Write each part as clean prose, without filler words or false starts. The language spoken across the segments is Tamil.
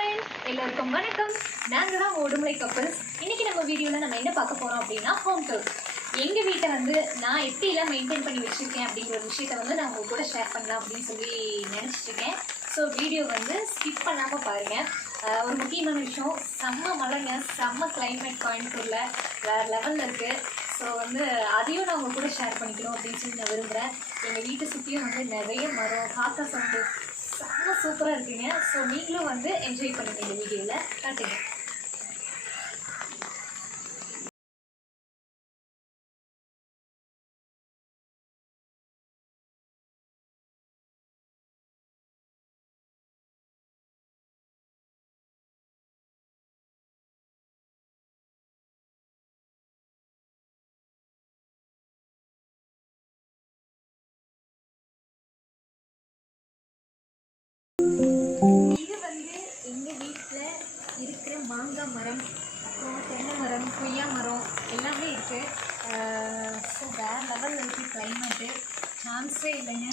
ஃப்ரெண்ட்ஸ், எல்லாருக்கும் வணக்கம். நாங்கள் தான் உடுமலை கப்பல்ஸ். இன்றைக்கி நம்ம வீடியோவில் நம்ம என்ன பார்க்க போகிறோம் அப்படின்னா ஹோம் டூர். எங்கள் வீட்டை வந்து நான் எப்படிலாம் மெயின்டைன் பண்ணி வச்சுருக்கேன் அப்படிங்கிற ஒரு விஷயத்த வந்து நான் உங்கள் கூட ஷேர் பண்ணலாம் அப்படின்னு சொல்லி நினச்சிட்ருக்கேன். ஸோ வீடியோ வந்து ஸ்கிப் பண்ணாமல் பாருங்கள். ஒரு முக்கியமான விஷயம், செம்ம மழைங்க, செம்ம கிளைமேட் கோயம்புத்தூரில் வேறு லெவலில் இருக்குது. ஸோ வந்து அதையும் நான் உங்கள் கூட ஷேர் பண்ணிக்கணும் அப்படின்னு சொல்லி நான் விரும்புகிறேன். எங்கள் வீட்டை சுற்றியும் வந்து நிறைய மரம், காக்கா சவுண்டு செம்ம சூப்பராக இருக்குங்க. ஸோ நீங்களும் வந்து என்ஜாய் பண்ணுங்க இந்த வீடியோவில். காட்டுங்க. இது வந்து எங்கள் வீட்டில் இருக்கிற மாங்காய் மரம், அப்புறம் தென்னை மரம், கொய்யா மரம் எல்லாமே இருக்குது. ஸோ வேறு லெவலில் இருக்குது கிளைமேட்டு, சான்ஸே இல்லைங்க.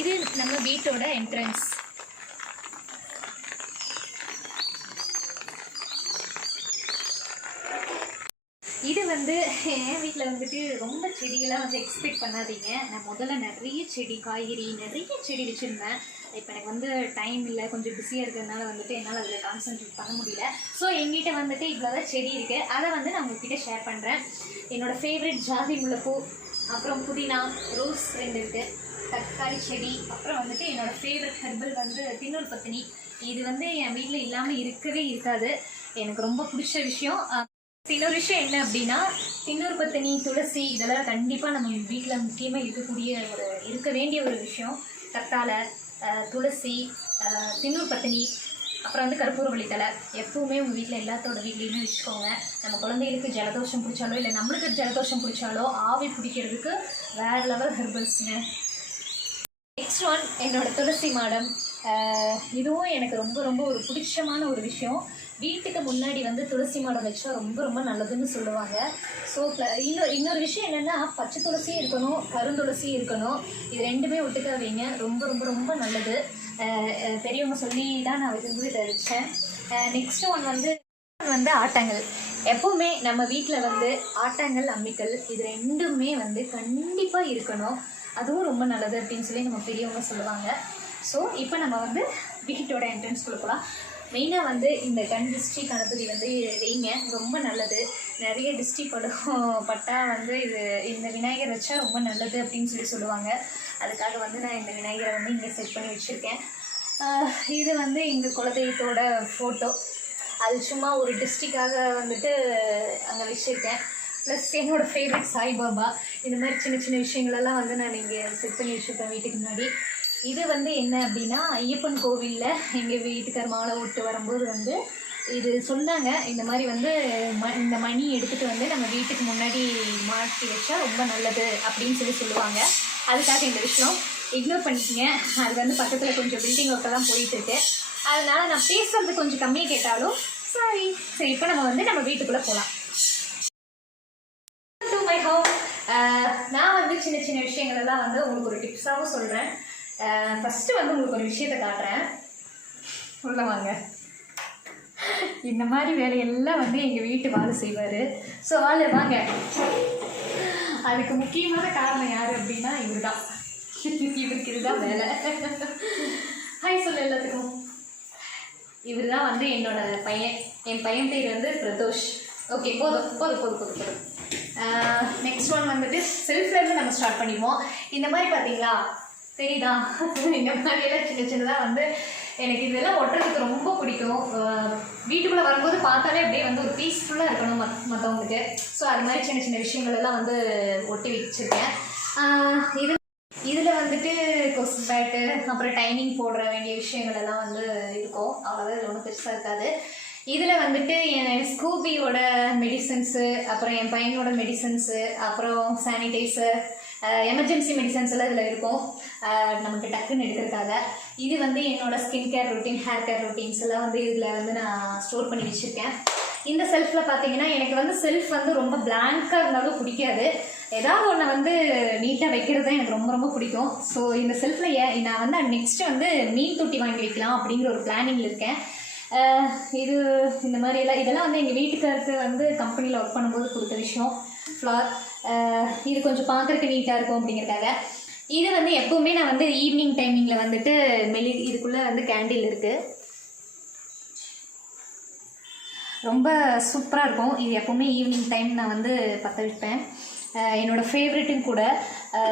இது நம்ம வீட்டோட என்ட்ரன்ஸ். இது வந்து என் வீட்டில் வந்துட்டு ரொம்ப செடிகளாக வந்து எக்ஸ்பெக்ட் பண்ணாதீங்க. நான் முதல்ல நிறைய செடி, காய்கறி நிறைய செடி வச்சுருந்தேன். இப்போ எனக்கு வந்து டைம் இல்லை, கொஞ்சம் பிஸியாக இருக்கிறதுனால வந்துட்டு என்னால் அதில் கான்சன்ட்ரேட் பண்ண முடியல. ஸோ எங்கிட்ட வந்துட்டு இவ்வளோதான் செடி இருக்குது. அதை வந்து நான் உங்கள்கிட்ட ஷேர் பண்ணுறேன். என்னோடய ஃபேவரட் ஜாதி முல்லைப்பூ, அப்புறம் புதினா, ரோஸ் 2 இருக்குது, தக்காளி செடி, அப்புறம் வந்துட்டு என்னோடய ஃபேவரட் ஹெர்பல் வந்து தின்னூர் பத்தினி. இது வந்து என் வீட்டில் இல்லாமல் இருக்கவே இருக்காது. எனக்கு ரொம்ப பிடிச்ச விஷயம். இன்னொரு விஷயம் என்ன அப்படின்னா, தின்னூர் பத்தினி, துளசி இதெல்லாம் கண்டிப்பாக நம்ம வீட்டில் முக்கியமாக இருக்க வேண்டிய ஒரு விஷயம். கத்தாழை, துளசி, தின்னூர் பத்தினி, அப்புறம் வந்து கற்பூரவள்ளி தழை எப்பவுமே உங்கள் வீட்டில் எல்லாத்தோட வீட்லேயுமே வச்சுக்கோங்க. நம்ம குழந்தைகளுக்கு ஜலதோஷம் பிடிச்சாலோ இல்லை நம்மளுக்கு ஜலதோஷம் பிடிச்சாலோ ஆவி பிடிக்கிறதுக்கு வேறு லெவல் ஹெர்பல்ஸுங்க. நெக்ஸ்ட் ஒன் என்னோடய துளசி மாடம். இதுவும் எனக்கு ரொம்ப ரொம்ப ஒரு பிடிச்சமான ஒரு விஷயம். வீட்டுக்கு முன்னாடி வந்து துளசி மாடம் வச்சா ரொம்ப ரொம்ப நல்லதுன்னு சொல்லுவாங்க. ஸோ இன்னொரு விஷயம் என்னென்னா, பச்சை துளசியும் இருக்கணும், கருந்துளசியும் இருக்கணும். இது ரெண்டுமே ஒட்டுக்கா வைங்க, ரொம்ப ரொம்ப ரொம்ப நல்லது. பெரியவங்க சொல்லி தான் நான் விரும்பி இதை வச்சேன். நெக்ஸ்ட் ஒன் வந்து ஆட்டாங்கல். எப்போவுமே நம்ம வீட்டில் வந்து ஆட்டாங்கல், அம்மிக்கல் இது ரெண்டுமே வந்து கண்டிப்பாக இருக்கணும். அதுவும் ரொம்ப நல்லது அப்படின்னு சொல்லி நம்ம பெரியவங்க சொல்லுவாங்க. ஸோ இப்போ நம்ம வந்து வீட்டோட என்ட்ரன்ஸ் கொடுக்கலாம். மெயினாக வந்து இந்த கண் டிஸ்ட்ரி கணபதி வந்து வைங்க, ரொம்ப நல்லது. நிறைய டிஸ்ட்ரி பட்டால் வந்து இந்த விநாயகர் வச்சா ரொம்ப நல்லது அப்படின்னு சொல்லி சொல்லுவாங்க. அதுக்காக வந்து நான் இந்த விநாயகரை வந்து இங்கே செட் பண்ணி வச்சுருக்கேன். இது வந்து எங்கள் குலதெய்வத்தோட ஃபோட்டோ. அது சும்மா ஒரு டிஸ்ட்ரிக்காக வந்துட்டு அங்கே வச்சுருக்கேன். ப்ளஸ் என்னோடய ஃபேவரட் சாய்பாபா. இந்த மாதிரி சின்ன சின்ன விஷயங்களெல்லாம் வந்து நான் இங்கே செட் பண்ணி வச்சுருப்பேன் வீட்டுக்கு முன்னாடி. இது வந்து என்ன அப்படின்னா, ஐயப்பன் கோவிலில் எங்கள் வீட்டுக்கார் மாலை விட்டு வரும்போது வந்து இது சொன்னாங்க, இந்த மாதிரி வந்து இந்த மணி எடுத்துகிட்டு வந்து நம்ம வீட்டுக்கு முன்னாடி மாட்டி வச்சா ரொம்ப நல்லது அப்படின்னு சொல்லி சொல்லுவாங்க. அதுக்காக இந்த விஷயம் இக்னோர் பண்ணிக்கங்க. அது வந்து பக்கத்தில் கொஞ்சம் பில்டிங் ஒர்க்கெல்லாம் போயிட்டுருக்கு. அதனால் நான் பேசுகிறது கொஞ்சம் கம்மியாக கேட்டாலும் சரி. இப்போ நம்ம வந்து நம்ம வீட்டுக்குள்ளே போகலாம். To my home. நான் வந்து சின்ன சின்ன விஷயங்களெல்லாம் வந்து உங்களுக்கு ஒரு டிப்ஸாகவும் சொல்கிறேன். ஃபஸ்ட்டு வந்து உங்களுக்கு ஒரு விஷயத்தை காட்டுறேன். உள்ள வாங்க. இந்த மாதிரி வேலையெல்லாம் வந்து எங்கள் வீட்டு வாழை செய்வார். ஸோ வாழை வாங்க. அதுக்கு முக்கியமான காரணம் யார் அப்படின்னா இவர் தான். இவருக்கு இதுதான் வேலை. ஹாய் சொல்ல எல்லாத்துக்கும். இவர் தான் வந்து என்னோட பையன். என் பையன் பேர் வந்து பிரதோஷ். ஓகே, போதும். நெக்ஸ்ட் ஒன் வந்துட்டு செல்ஃப்லேருந்து நம்ம ஸ்டார்ட் பண்ணிடுவோம். இந்த மாதிரி பார்த்தீங்களா, தெரியுதா? இந்த மாதிரியெல்லாம் சின்ன சின்னதாக வந்து எனக்கு இதெல்லாம் ஒட்டுறதுக்கு ரொம்ப பிடிக்கும். வீட்டுக்குள்ளே வரும்போது பார்த்தாலே அப்படியே வந்து ஒரு பீஸ்ஃபுல்லாக இருக்கணும் மற்றவங்களுக்கு. ஸோ அது மாதிரி சின்ன சின்ன விஷயங்களெல்லாம் வந்து ஒட்டி வச்சுருக்கேன். இதில் வந்துட்டு கொஸ்டின் பேட்டு, அப்புறம் டைமிங் போடுற வேண்டிய விஷயங்கள் எல்லாம் வந்து இருக்கும். அவ்வளோதான், இது ஒன்றும் பெருசாக இருக்காது. இதில் வந்துட்டு என் ஸ்கூபியோட மெடிசன்ஸு, அப்புறம் என் பையனோட மெடிசன்ஸு, அப்புறம் சானிடைசர், எமர்ஜென்சி மெடிசன்ஸ் எல்லாம் இதில் இருக்கும் நமக்கு டக்குன்னு எடுக்கிறதுக்காக. இது வந்து என்னோடய skin care routine, hair care routines எல்லாம் வந்து இதில் வந்து நான் ஸ்டோர் பண்ணி வச்சுருக்கேன். இந்த செல்ஃபில் பார்த்தீங்கன்னா எனக்கு வந்து செல்ஃப் வந்து ரொம்ப பிளாங்காக இருந்தாலும் பிடிக்காது. ஏதாவது ஒன்று வந்து நீட்டாக வைக்கிறது தான் எனக்கு ரொம்ப ரொம்ப பிடிக்கும். ஸோ இந்த செல்ஃபில் நான் வந்து நெக்ஸ்ட்டு வந்து மீன் தொட்டி வாங்கி வைக்கலாம் அப்படிங்கிற ஒரு பிளானிங்கில் இருக்கேன். இது இந்த மாதிரி இதெல்லாம் வந்து எங்கள் வீட்டுக்காருக்கு வந்து கம்பெனியில் ஒர்க் பண்ணும்போது கொடுத்த விஷயம். ஃப்ளார் இது கொஞ்சம் பார்க்குறதுக்கு நீட்டாக இருக்கும் அப்படிங்கிறதுக்காக. இது வந்து எப்போவுமே நான் வந்து ஈவினிங் டைமிங்கில் வந்துட்டு இதுக்குள்ளே வந்து கேண்டில் இருக்குது, ரொம்ப சூப்பராக இருக்கும். இது எப்போவுமே ஈவினிங் டைம் நான் வந்து பற்ற வைப்பேன். என்னோடய ஃபேவரெட்டும் கூட.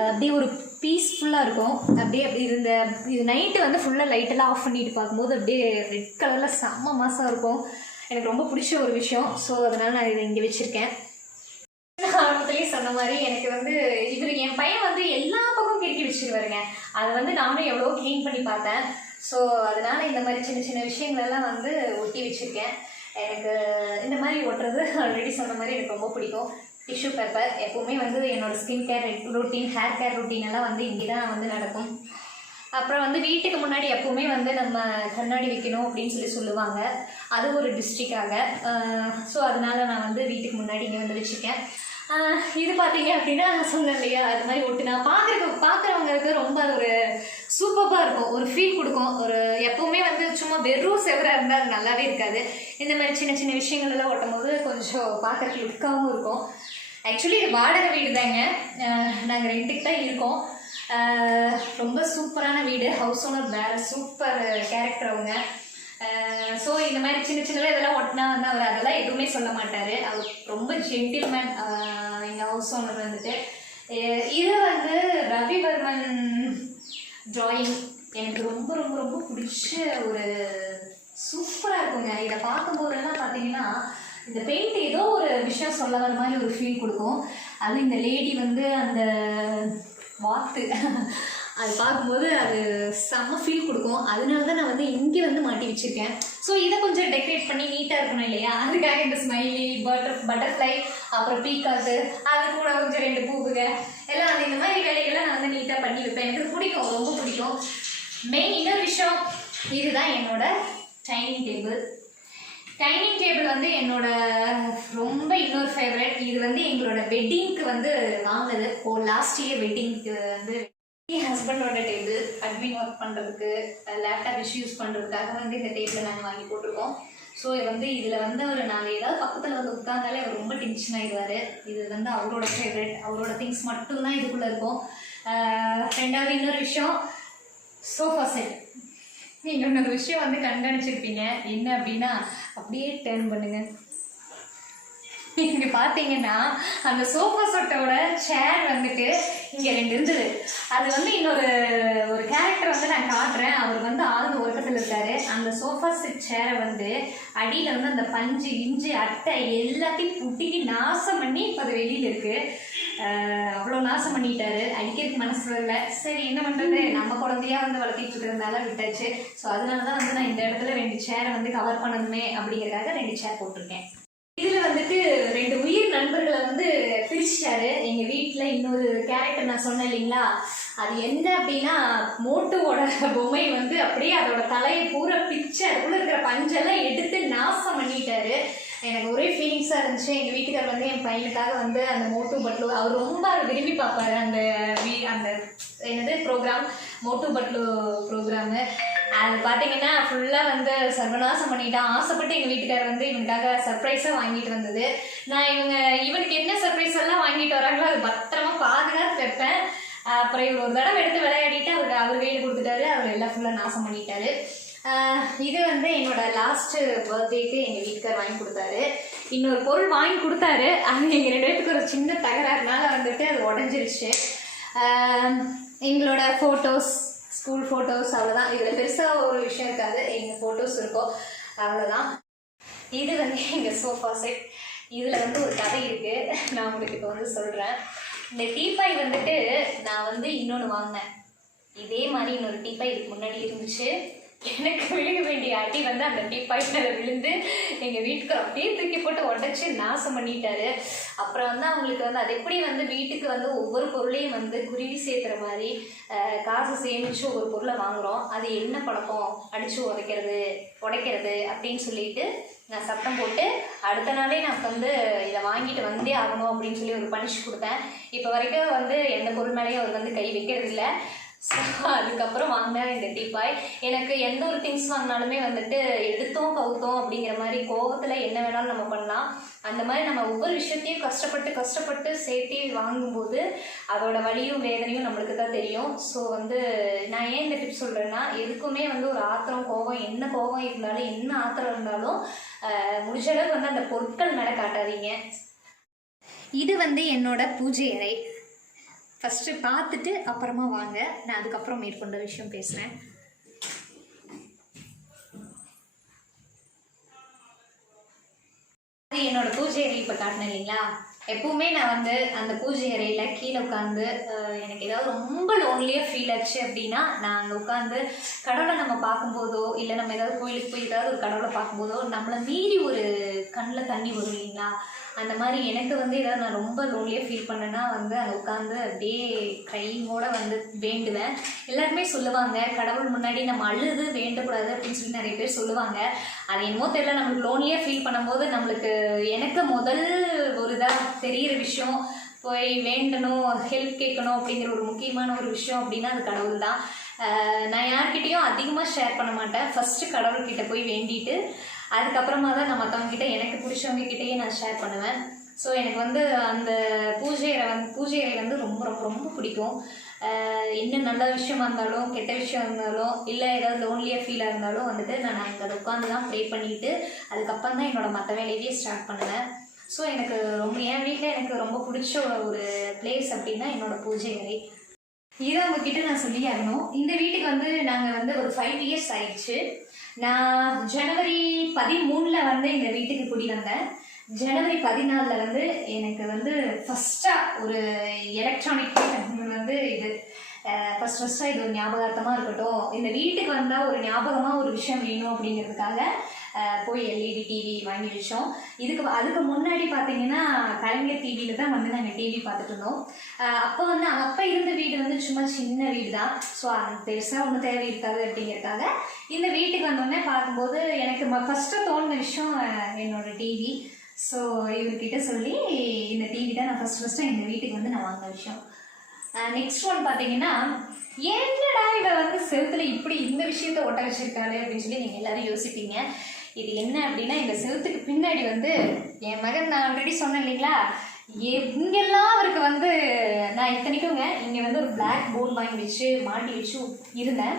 அப்படியே ஒரு பீஸ்ஃபுல்லாக இருக்கும். அப்படியே இது நைட்டு வந்து ஃபுல்லாக லைட்டெல்லாம் ஆஃப் பண்ணிட்டு பார்க்கும்போது அப்படியே ரெட் கலரில் செம்ம மாசாக இருக்கும். எனக்கு ரொம்ப பிடிச்ச ஒரு விஷயம். ஸோ அதனால் நான் இதை இங்கே வச்சுருக்கேன். ஆரம்பத்துலேயே சொன்ன மாதிரி எனக்கு வந்து என் பையன் வந்து எல்லா பக்கமும் கிறுக்கி வச்சுருவாருங்க. அதை வந்து நானும் எவ்வளோ க்ளீன் பண்ணி பார்த்தேன். ஸோ அதனால் இந்த மாதிரி சின்ன சின்ன விஷயங்களெல்லாம் வந்து ஒட்டி வச்சுருக்கேன். எனக்கு இந்த மாதிரி ஒட்டுறது ஆல்ரெடி சொன்ன மாதிரி எனக்கு ரொம்ப பிடிக்கும். டிஷ்யூ பேப்பர் எப்போவுமே வந்து என்னோடய skin care routine, hair care routine எல்லாம் வந்து இங்கே தான் வந்து நடக்கும். அப்புறம் வந்து வீட்டுக்கு முன்னாடி எப்போவுமே வந்து நம்ம கண்ணாடி வைக்கணும் அப்படின்னு சொல்லுவாங்க. அது ஒரு டிஸ்ட்ரிக்டாக. ஸோ அதனால் நான் வந்து வீட்டுக்கு முன்னாடி இங்கே வந்து வச்சுருக்கேன். இது பார்த்தீங்க அப்படின்னா நான் சொன்னேன் இல்லையா, அது மாதிரி ஒட்டுனா பார்க்குறவங்களுக்கு ரொம்ப ஒரு சூப்பராக இருக்கும், ஒரு ஃபீல் கொடுக்கும். ஒரு எப்போவுமே வந்து சும்மா வெறும் செவராக இருந்தால் அது நல்லாவே இருக்காது. இந்த மாதிரி சின்ன சின்ன விஷயங்கள்லாம் ஒட்டும் போது கொஞ்சம் பார்க்குறதுக்கு லுக்காகவும் இருக்கும். ஆக்சுவலி இது வாடகை வீடு தாங்க, நாங்கள் ரெண்டுக்கு தான் இருக்கோம். ரொம்ப சூப்பரான வீடு. ஹவுஸ் ஓனர் வேறு சூப்பர் கேரக்டர் அவங்க. ஸோ இந்த மாதிரி சின்ன சின்னதாக இதெல்லாம் ஒட்டினா வந்து அவர் அதெல்லாம் எதுவுமே சொல்ல மாட்டார். அவர் ரொம்ப ஜென்டில்மேன் எங்கள் ஹவுஸ் ஓனர் வந்துட்டு. இது வந்து ரவிவர்மன் டிராயிங். எனக்கு ரொம்ப ரொம்ப ரொம்ப பிடிச்ச ஒரு சூப்பராக இருக்குங்க. இதை பார்க்கும்போதெல்லாம் பார்த்தீங்கன்னா இந்த பெயிண்ட் ஏதோ ஒரு விஷயம் சொல்ல வர மாதிரி ஒரு ஃபீல் கொடுக்கும். அதுவும் இந்த லேடி வந்து அந்த வாத்து அது பார்க்கும்போது அது செம்ம ஃபீல் கொடுக்கும். அதனால தான் நான் வந்து இங்கே வந்து மாட்டி வச்சுருக்கேன். ஸோ இதை கொஞ்சம் டெக்கரேட் பண்ணி நீட்டாக இருக்கணும் இல்லையா, அதுக்காக இந்த ஸ்மைலி, பட்டர்ஃப்ளை, அப்புறம் பீகாக்கு, அது கூட கொஞ்சம் 2 பூவுங்க எல்லாம் வந்து இந்த மாதிரி வேலைகள்லாம் நான் வந்து நீட்டாக பண்ணி வைப்பேன். எனக்கு பிடிக்கும், ரொம்ப பிடிக்கும். மெயின் இன்னொரு விஷயம், இதுதான் என்னோட டைனிங் டேபிள். டைனிங் டேபிள் வந்து என்னோட ரொம்ப இன்னொரு ஃபேவரட். இது வந்து எங்களோட வெட்டிங்க்கு வந்து வாங்கினது. லாஸ்ட் இயர் வெட்டிங்க்கு வந்து என் ஹஸ்பண்டோட டேபிள் அட்மின் ஒர்க் பண்ணுறதுக்கு, லேப்டாப் யூஸ் பண்ணுறதுக்காக வந்து இந்த டேபிளை நாங்கள் வாங்கி போட்டிருக்கோம். ஸோ வந்து இதில் வந்து நாங்கள் ஏதாவது பக்கத்தில் வந்து உட்காந்தாலே அவர் ரொம்ப டென்ஷன் ஆகிடுவார். இது வந்து அவரோட ஃபேவரட், அவரோட திங்ஸ் மட்டும்தான் இதுக்குள்ளே இருக்கும். ரெண்டாவது இன்னொரு விஷயம், சோஃபா செட். இன்னொரு விஷயம் வந்து கண்காணிச்சிருப்பீங்க, என்ன அப்படின்னா அப்படியே டர்ன் பண்ணுங்க. இங்கே பார்த்தீங்கன்னா அந்த சோஃபா செட்டோட சேர் வந்துட்டு இங்கே 2 இருந்தது. அது வந்து இன்னொரு கேரக்டர் வந்து நான் காட்டுறேன். அவர் வந்து ஆழ்ந்த உறக்கத்தில் இருக்காரு. அந்த சோஃபா செட் சேரை வந்து அடியில் வந்து அந்த பஞ்சு இஞ்சி அட்டை எல்லாத்தையும் புட்டிக்கு நாசம் பண்ணி இப்போ அது வெளியில் இருக்குது. அவ்வளோ நாசம் பண்ணிட்டாரு. அடிக்கிறதுக்கு மனசு வரல. சரி என்ன பண்ணுறது, நம்ம குழந்தையா வந்து வளர்த்திட்டு இருக்கிறதுனால விட்டாச்சு. ஸோ அதனால தான் வந்து நான் இந்த இடத்துல 2 சேரை வந்து கவர் பண்ணணுமே அப்படிங்கிறதுக்காக 2 சேர் போட்டிருக்கேன். இதில் வந்துட்டு 2 உயிர் நண்பர்களை வந்து பிரிச்சிட்டாரு எங்கள் வீட்டில். இன்னொரு கேரக்டர் நான் சொன்னேன் இல்லைங்களா, அது என்ன அப்படின்னா மோட்டுவோட பொம்மை வந்து அப்படியே அதோட தலையை பூரா பிச்சு அதுக்குள்ளே இருக்கிற பஞ்செல்லாம் எடுத்து நாசம் பண்ணிட்டாரு. எனக்கு ஒரே ஃபீலிங்ஸாக இருந்துச்சு. எங்கள் வீட்டுக்கார் வந்து என் பையனுக்காக வந்து அந்த மோட்டு பட்லு அவர் ரொம்ப விரும்பி பார்ப்பாரு. அந்த என்னது ப்ரோக்ராம், மோட்டு பட்லு ப்ரோக்ராமு. அது பார்த்தீங்கன்னா ஃபுல்லாக வந்து சர்வநாசம் பண்ணிட்டான். ஆசைப்பட்டு எங்கள் வீட்டுக்காரர் வந்து இவனுக்காக சர்ப்ரைஸாக வாங்கிட்டு வந்தது. நான் இவனுக்கு என்ன சர்ப்ரைஸ் எல்லாம் வாங்கிட்டு வராங்களோ அது பத்திரமா பாதுகாத்து வைப்பேன். அப்புறம் இவர் ஒரு தடவை எடுத்து விளையாடிட்டு அவர் கையில் கொடுத்துட்டாரு. அவர் எல்லாம் ஃபுல்லாக நாசம் பண்ணிட்டாரு. இது வந்து என்னோட லாஸ்ட்டு பர்த்டேக்கு எங்கள் வீட்டுக்கார் வாங்கி கொடுத்தாரு. இன்னொரு பொருள் வாங்கி கொடுத்தாரு. அது எங்கள் 2 பேருக்கு ஒரு சின்ன தகராறுனால வந்துட்டு அது உடஞ்சிருச்சு. எங்களோட ஃபோட்டோஸ், ஸ்கூல் ஃபோட்டோஸ், அவ்வளோதான். இதில் பெருசாக ஒரு விஷயம் இருக்காது. எங்கள் ஃபோட்டோஸ் இருக்கும், அவ்வளோதான். இது வந்து எங்கள் சோஃபா செட். இதில் வந்து ஒரு கதை இருக்குது, நான் உங்களுக்கு இப்போ வந்து சொல்கிறேன். இந்த டீப்பாய் வந்துட்டு நான் வந்து இன்னொன்று வாங்கினேன். இதே மாதிரி இன்னொரு டீப்பாய் இதுக்கு முன்னாடி இருந்துச்சு. எனக்கு விழுக வேண்டிய அடி வந்து அந்த டீப்பாய் மேலே விழுந்து எங்கள் வீட்டுக்கு அப்படியே தூக்கி போட்டு உடச்சி நாசம் பண்ணிட்டாரு. அப்புறம் வந்து அவங்களுக்கு வந்து அது எப்படி வந்து வீட்டுக்கு வந்து ஒவ்வொரு பொருளையும் வந்து குருவி சேர்த்துற மாதிரி காசு சேமித்து ஒவ்வொரு பொருளை வாங்குகிறோம். அது என்ன பழக்கம், அடித்து உடைக்கிறது அப்படின்னு சொல்லிட்டு நான் சத்தம் போட்டு அடுத்த நாளே நான் வந்து இதை வாங்கிட்டு வந்தே ஆகணும் அப்படின்னு சொல்லி ஒரு பனிஷ் கொடுத்தேன். இப்போ வரைக்கும் வந்து எந்த பொருள் மேலேயும் அவர் வந்து கை வைக்கிறது இல்லை. ஸோ அதுக்கப்புறம் வாங்கினேன் இந்த டீப்பாய். எனக்கு எந்த ஒரு திங்ஸ் வாங்கினாலுமே வந்துட்டு எடுத்தோம் கவுத்தோம் அப்படிங்கிற மாதிரி கோவத்தில் என்ன வேணாலும் நம்ம பண்ணலாம். அந்த மாதிரி நம்ம ஒவ்வொரு விஷயத்தையும் கஷ்டப்பட்டு சேர்த்து வாங்கும்போது அதோட வலியும் வேதனையும் நம்மளுக்கு தான் தெரியும். ஸோ வந்து நான் ஏன் இந்த டிப்ஸ் சொல்கிறேன்னா, எதுக்குமே வந்து ஒரு ஆத்திரம் கோவம் என்ன கோவம் இருந்தாலும் என்ன ஆத்திரம் இருந்தாலும் முடிஞ்ச அளவுக்கு வந்து அந்த பொருட்கள் மேலே காட்டாதீங்க. இது வந்து என்னோட பூஜை அறை. ஃபஸ்ட்டு பார்த்துட்டு அப்புறமா வாங்க, நான் அதுக்கப்புறம் மேற்கொண்ட விஷயம் பேசுகிறேன். அது என்னோட பூஜை அறை இப்போ காட்டினேன் இல்லைங்களா. எப்பவுமே நான் வந்து அந்த பூஜை அறையில் கீழே உட்காந்து எனக்கு ஏதாவது ரொம்ப லோன்லியாக ஃபீல் ஆச்சு அப்படின்னா நான் அங்கே உட்காந்து கடவுளை நம்ம பார்க்கும்போதோ இல்லை நம்ம ஏதாவது கோயிலுக்கு போய் ஏதாவது ஒரு கடவுளை பார்க்கும்போதோ நம்மளை மீறி ஒரு கண்ணில் தண்ணி வரும் இல்லைங்களா. அந்த மாதிரி எனக்கு வந்து ஏதாவது நான் ரொம்ப லோன்லியாக ஃபீல் பண்ணேன்னா வந்து அங்கே உட்காந்து அப்படியே க்ரைங்கோடு வந்து வேண்டுவேன். எல்லாருமே சொல்லுவாங்க கடவுள் முன்னாடி நம்ம அழுது வேண்டக்கூடாது அப்படின்னு சொல்லி நிறைய பேர் சொல்லுவாங்க. அது என்னமோ தெரியல, நம்மளுக்கு லோன்லியாக ஃபீல் பண்ணும்போது நம்மளுக்கு எனக்கு முதல் ஒரு இதாக தெரிகிற விஷயம் போய் வேண்டணும், ஹெல்ப் கேட்கணும் அப்படிங்கிற ஒரு முக்கியமான ஒரு விஷயம் அப்படின்னா அது கடவுள் தான். நான் யார்கிட்டையும் அதிகமாக ஷேர் பண்ண மாட்டேன். ஃபஸ்ட்டு கடவுள்கிட்ட போய் வேண்டிட்டு அதுக்கப்புறமா தான் நான் மற்றவங்ககிட்ட எனக்கு பிடிச்சவங்ககிட்டயே நான் ஷேர் பண்ணுவேன். ஸோ எனக்கு வந்து அந்த பூஜை அறை வந்து ரொம்ப ரொம்ப ரொம்ப பிடிக்கும். என்ன நல்ல விஷயமா இருந்தாலும் கெட்ட விஷயம் இருந்தாலும் இல்லை ஏதாவது லோன்லியாக ஃபீலாக இருந்தாலும் வந்துட்டு நான் அங்கே அதை உட்காந்து தான் ப்ரே பண்ணிவிட்டு அதுக்கப்புறம் தான் என்னோடய மற்ற வேலையே ஸ்டார்ட் பண்ணுவேன். ஸோ எனக்கு ரொம்ப என் வீட்டில் எனக்கு ரொம்ப பிடிச்ச ஒரு பிளேஸ் அப்படின்னா என்னோடய பூஜை அறை. இதை உங்ககிட்ட நான் சொல்லி ஆகணும். இந்த வீட்டுக்கு வந்து நாங்கள் வந்து ஒரு 5 years ஆயிடுச்சு. நான் ஜனவரி 13 வந்து இந்த வீட்டுக்கு குடி வந்தேன். ஜனவரி 14 வந்து எனக்கு வந்து ஃபஸ்ட்டாக ஒரு எலக்ட்ரானிக் வந்து இது ஃபஸ்ட்டாக இது ஒரு ஞாபகார்த்தமாக இருக்கட்டும், இந்த வீட்டுக்கு வந்தால் ஒரு ஞாபகமாக ஒரு விஷயம் வேணும் அப்படிங்கிறதுக்காக போய் எல்இடி டிவி வாங்கி வச்சோம். அதுக்கு முன்னாடி பார்த்தீங்கன்னா கலைஞர் டிவியில் தான் வந்து நாங்கள் டிவி பார்த்துட்டு இருந்தோம். அப்போ இருந்த வீடு வந்து சும்மா சின்ன வீடு தான். ஸோ அது பெருசாக ஒன்றும் தேவை இருக்காது அப்படிங்கிறதுக்காக இந்த வீட்டுக்கு வந்தோடனே பார்க்கும்போது எனக்கு ஃபஸ்ட்டு தோணுன விஷயம் என்னோடய டிவி. ஸோ இவர்கிட்ட சொல்லி இந்த டிவி தான் நான் ஃபஸ்ட்டு இந்த வீட்டுக்கு வந்து நான் வாங்கின விஷயம். நெக்ஸ்ட் ஒன் பார்த்தீங்கன்னா, என்னடா இவ வந்து செவுத்துல இப்படி இந்த விஷயத்த ஒட்ட வச்சிருக்காளே அப்படின்னு சொல்லி நீங்கள் எல்லாரும் யோசிப்பீங்க. இது என்ன அப்படின்னா, இந்த செவுத்துக்கு பின்னாடி வந்து என் மகன், நான் ஆல்ரெடி சொன்னேன் இல்லைங்களா, இங்கெல்லாம் அவருக்கு வந்து நான் இத்தனைக்குங்க இங்கே வந்து ஒரு பிளாக் போர்டு வாங்கி வச்சு மாட்டி வச்சு இருந்தேன்.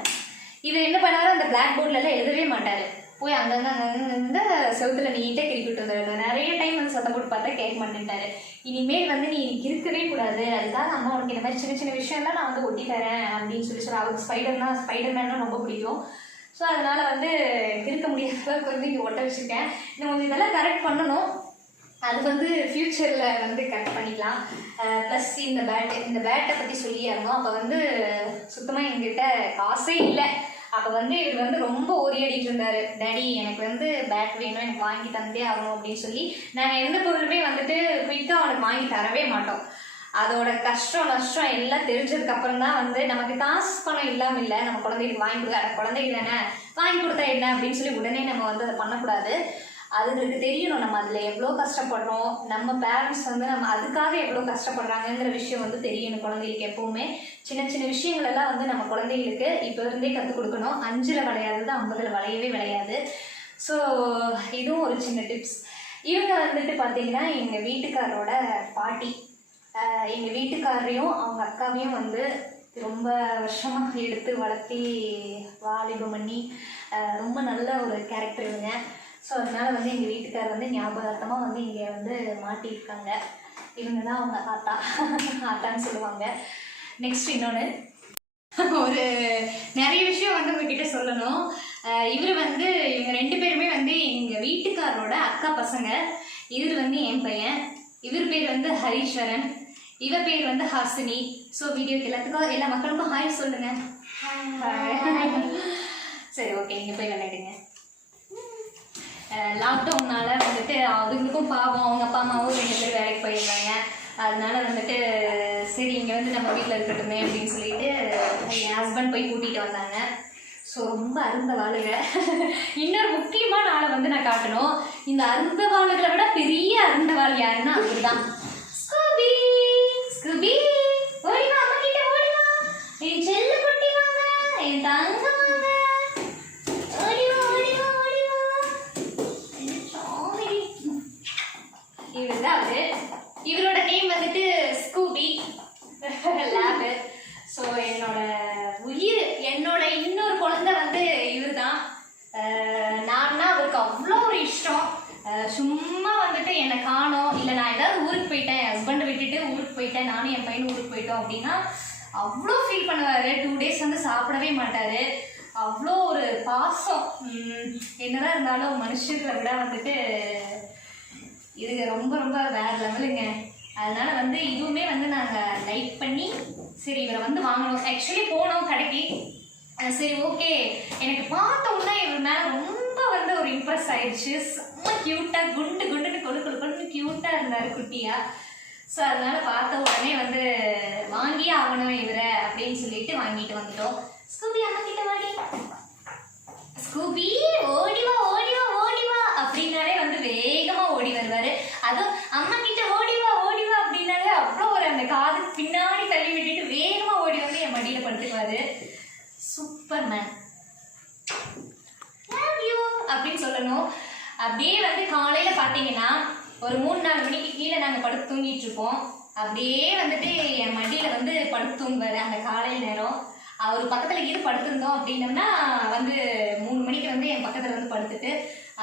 இவர் என்ன பண்ணாலும் அந்த பிளாக் போர்ட்லலாம் எழுதவே மாட்டார். போய் அங்கங்கே செவுத்துல நீட்டாக கிரிக்கிட்டு வந்தாரு. நிறைய டைம் வந்து சத்தம் போட்டு பார்த்தா கேட்க மாட்டேன்ட்டாரு. இனிமேல் வந்து நீ இருக்கவே கூடாது, அதுக்காக அம்மா உனக்கு இந்த மாதிரி சின்ன சின்ன விஷயம்லாம் நான் வந்து ஒட்டி தரேன் அப்படின்னு சொல்லி அவருக்கு ஸ்பைடர்மேன்னா ரொம்ப பிடிக்கும். ஸோ அதனால் வந்து இருக்க முடியாத அளவுக்கு வந்து இங்கே ஒட்ட வச்சுருக்கேன். இன்னும் கொஞ்சம் இதெல்லாம் கரெக்ட் பண்ணணும். அது வந்து ஃப்யூச்சரில் வந்து கரெக்ட் பண்ணிக்கலாம். ப்ளஸ் இந்த பேட்டை பற்றி சொல்லியாருந்தோம். அப்போ வந்து சுத்தமாக எங்கிட்ட காசே இல்லை. அப்போ வந்து இவர் வந்து ரொம்ப ஓரியாடிட்டு இருந்தார். டேடி எனக்கு வந்து பேட் வேணும், எனக்கு வாங்கி தந்தே ஆகணும் அப்படின்னு சொல்லி. நாங்கள் எந்த பொருளுமே வந்துட்டு குயிக்காக அவனுக்கு வாங்கி தரவே மாட்டோம். அதோட கஷ்டம் நஷ்டம் எல்லாம் தெரிஞ்சதுக்கப்புறம் தான் வந்து நமக்கு காசு பணம் இல்லாமல் இல்லை, நம்ம குழந்தைகளுக்கு வாங்கி கொடுக்க குழந்தைங்க தானே வாங்கி கொடுத்தா என்ன அப்படின்னு சொல்லி உடனே நம்ம வந்து அதை பண்ணக்கூடாது. அதுங்களுக்கு தெரியணும் நம்ம அதில் எவ்வளோ கஷ்டப்படுறோம், நம்ம பேரண்ட்ஸ் வந்து நம்ம அதுக்காக எவ்வளோ கஷ்டப்படுறாங்கங்கிற விஷயம் வந்து தெரியணும் குழந்தைகளுக்கு. எப்போவுமே சின்ன சின்ன விஷயங்கள் எல்லாம் வந்து நம்ம குழந்தைகளுக்கு இப்போ இருந்தே கற்றுக் கொடுக்கணும். 5ல் விளையாதது 50ல் விளையவே விளையாது. ஸோ இதுவும் ஒரு சின்ன டிப்ஸ். இவங்க வந்துட்டு பார்த்தீங்கன்னா எங்கள் வீட்டுக்காரரோட பாட்டி. எங்கள் வீட்டுக்காரரையும் அவங்க அக்காவையும் வந்து ரொம்ப வருஷமாக எடுத்து வளர்த்தி வாலிபம் பண்ணி ரொம்ப நல்ல ஒரு கேரக்டர் இவங்க. ஸோ அதனால் வந்து எங்கள் வீட்டுக்காரர் வந்து ஞாபகார்த்தமாக வந்து இங்கே வந்து மாட்டியிருக்காங்க. இவங்க தான் அவங்க ஆத்தான்னு சொல்லுவாங்க. நெக்ஸ்ட் இன்னொன்று ஒரு நிறைய விஷயம் வந்து உங்ககிட்ட சொல்லணும். இவர் வந்து இவங்க 2 பேருமே வந்து எங்கள் வீட்டுக்காரரோட அக்கா பசங்க. இவர் வந்து என் பையன். இவர் பேர் வந்து ஹரீஸ்வரன், இவ பேர் வந்து ஹாசினி. ஸோ வீடியோக்கு எல்லாத்துக்கும் எல்லா மக்களுக்கும் ஹாய் சொல்லுங்க. சரி ஓகே, நீங்கள் போய் விளையாடுங்க. லாக்டவுன்னால வந்துட்டு அதுங்களுக்கும் பாவம், அவங்க அப்பா அம்மாவும் 2 பேர் வேலைக்கு போயிருந்தாங்க. அதனால வந்துட்டு சரி இங்கே வந்து நம்ம வீட்டில் இருக்கட்டுமே அப்படின்னு சொல்லிட்டு என் ஹஸ்பண்ட் போய் கூட்டிகிட்டு வந்தாங்க. ஸோ ரொம்ப அருந்த வாளுக. இன்னொரு முக்கியமான ஆளை வந்து நான் காட்டணும். இந்த அருந்த வாளுகளை விட பெரிய அருந்த வாழ் யாருன்னா அவர் தான். ஸ்கூபி ஸ்கூபி ஓடிவா, அம்மா கிட்ட ஓடிவா, என் செல்ல என் தங்கம் இவர்தான் அவரு. இவரோட நேம் வந்துட்டு ஸ்கூபி லேபு. ஸோ என்னோட உயிர், என்னோட இன்னொரு குழந்தை வந்து இவர் தான். நான்னா அவருக்கு அவ்வளோ ஒரு இஷ்டம். சும்மா வந்துட்டு என்னை காணோம், இல்லை நான் ஏதாவது ஊருக்கு போயிட்டேன், என் ஹஸ்பண்டை விட்டுட்டு ஊருக்கு போயிட்டேன், நானும் என் பையனும் ஊருக்கு போயிட்டோம் அப்படின்னா அவ்வளோ ஃபீல் பண்ணுவார். 2 days வந்து சாப்பிடவே மாட்டார். அவ்வளோ ஒரு பாசம். என்னதான் இருந்தாலும் மனுஷர்களை விட வந்துட்டு இதுங்க ரொம்ப ரொம்ப வேற லெவலுங்க. அதனால வந்து இதுவுமே வந்து நாங்கள் லைக் பண்ணி சரி இவரை வந்து வாங்கணும். ஆக்சுவலி போனோம் கடைக்கு. சரி ஓகே, எனக்கு பார்த்த உடனே இவர் மேலே ரொம்ப வந்து ஒரு இம்ப்ரெஸ் ஆயிடுச்சு. செம்ம க்யூட்டாக குண்டு குண்டுன்னு கொண்டு க்யூட்டாக இருந்தார் குட்டியா. ஸோ அதனால பார்த்த உடனே வந்து வாங்கியே ஆகணும் இவரை அப்படின்னு சொல்லிட்டு வாங்கிட்டு வந்துட்டோம். ஸ்கூபி அம்மா கிட்ட வாடி, ஸ்கூபி ஓடிவா ஓடிவா ஓடிவா அப்படின்னாலே வந்து வேகமா ஓடி வருவாரு. அதுவும் அம்மா கிட்ட ஓடிவா ஓடிவா அப்படின்னாலே அவ்வளோ ஒரு அந்த காது பின்னாடி தள்ளி விட்டுட்டு வேகமா ஓடி வந்து என் மடியில படுத்துக்குவாரு. சூப்பர் மேன், லவ் யூ அப்படின்னு சொல்லணும். அப்படியே வந்து காலையில பாத்தீங்கன்னா ஒரு 3-4 மணிக்கு கீழே நாங்க படுத்து தூங்கிட்டு இருப்போம். அப்படியே வந்துட்டு என் மடியில வந்து படுத்து தூங்குவாரு அந்த காலையில் நேரம். அவர் பக்கத்துல இது படுத்திருந்தோம் அப்படின்னம்னா வந்து 3 மணிக்கு வந்து என் பக்கத்துல வந்து படுத்துட்டு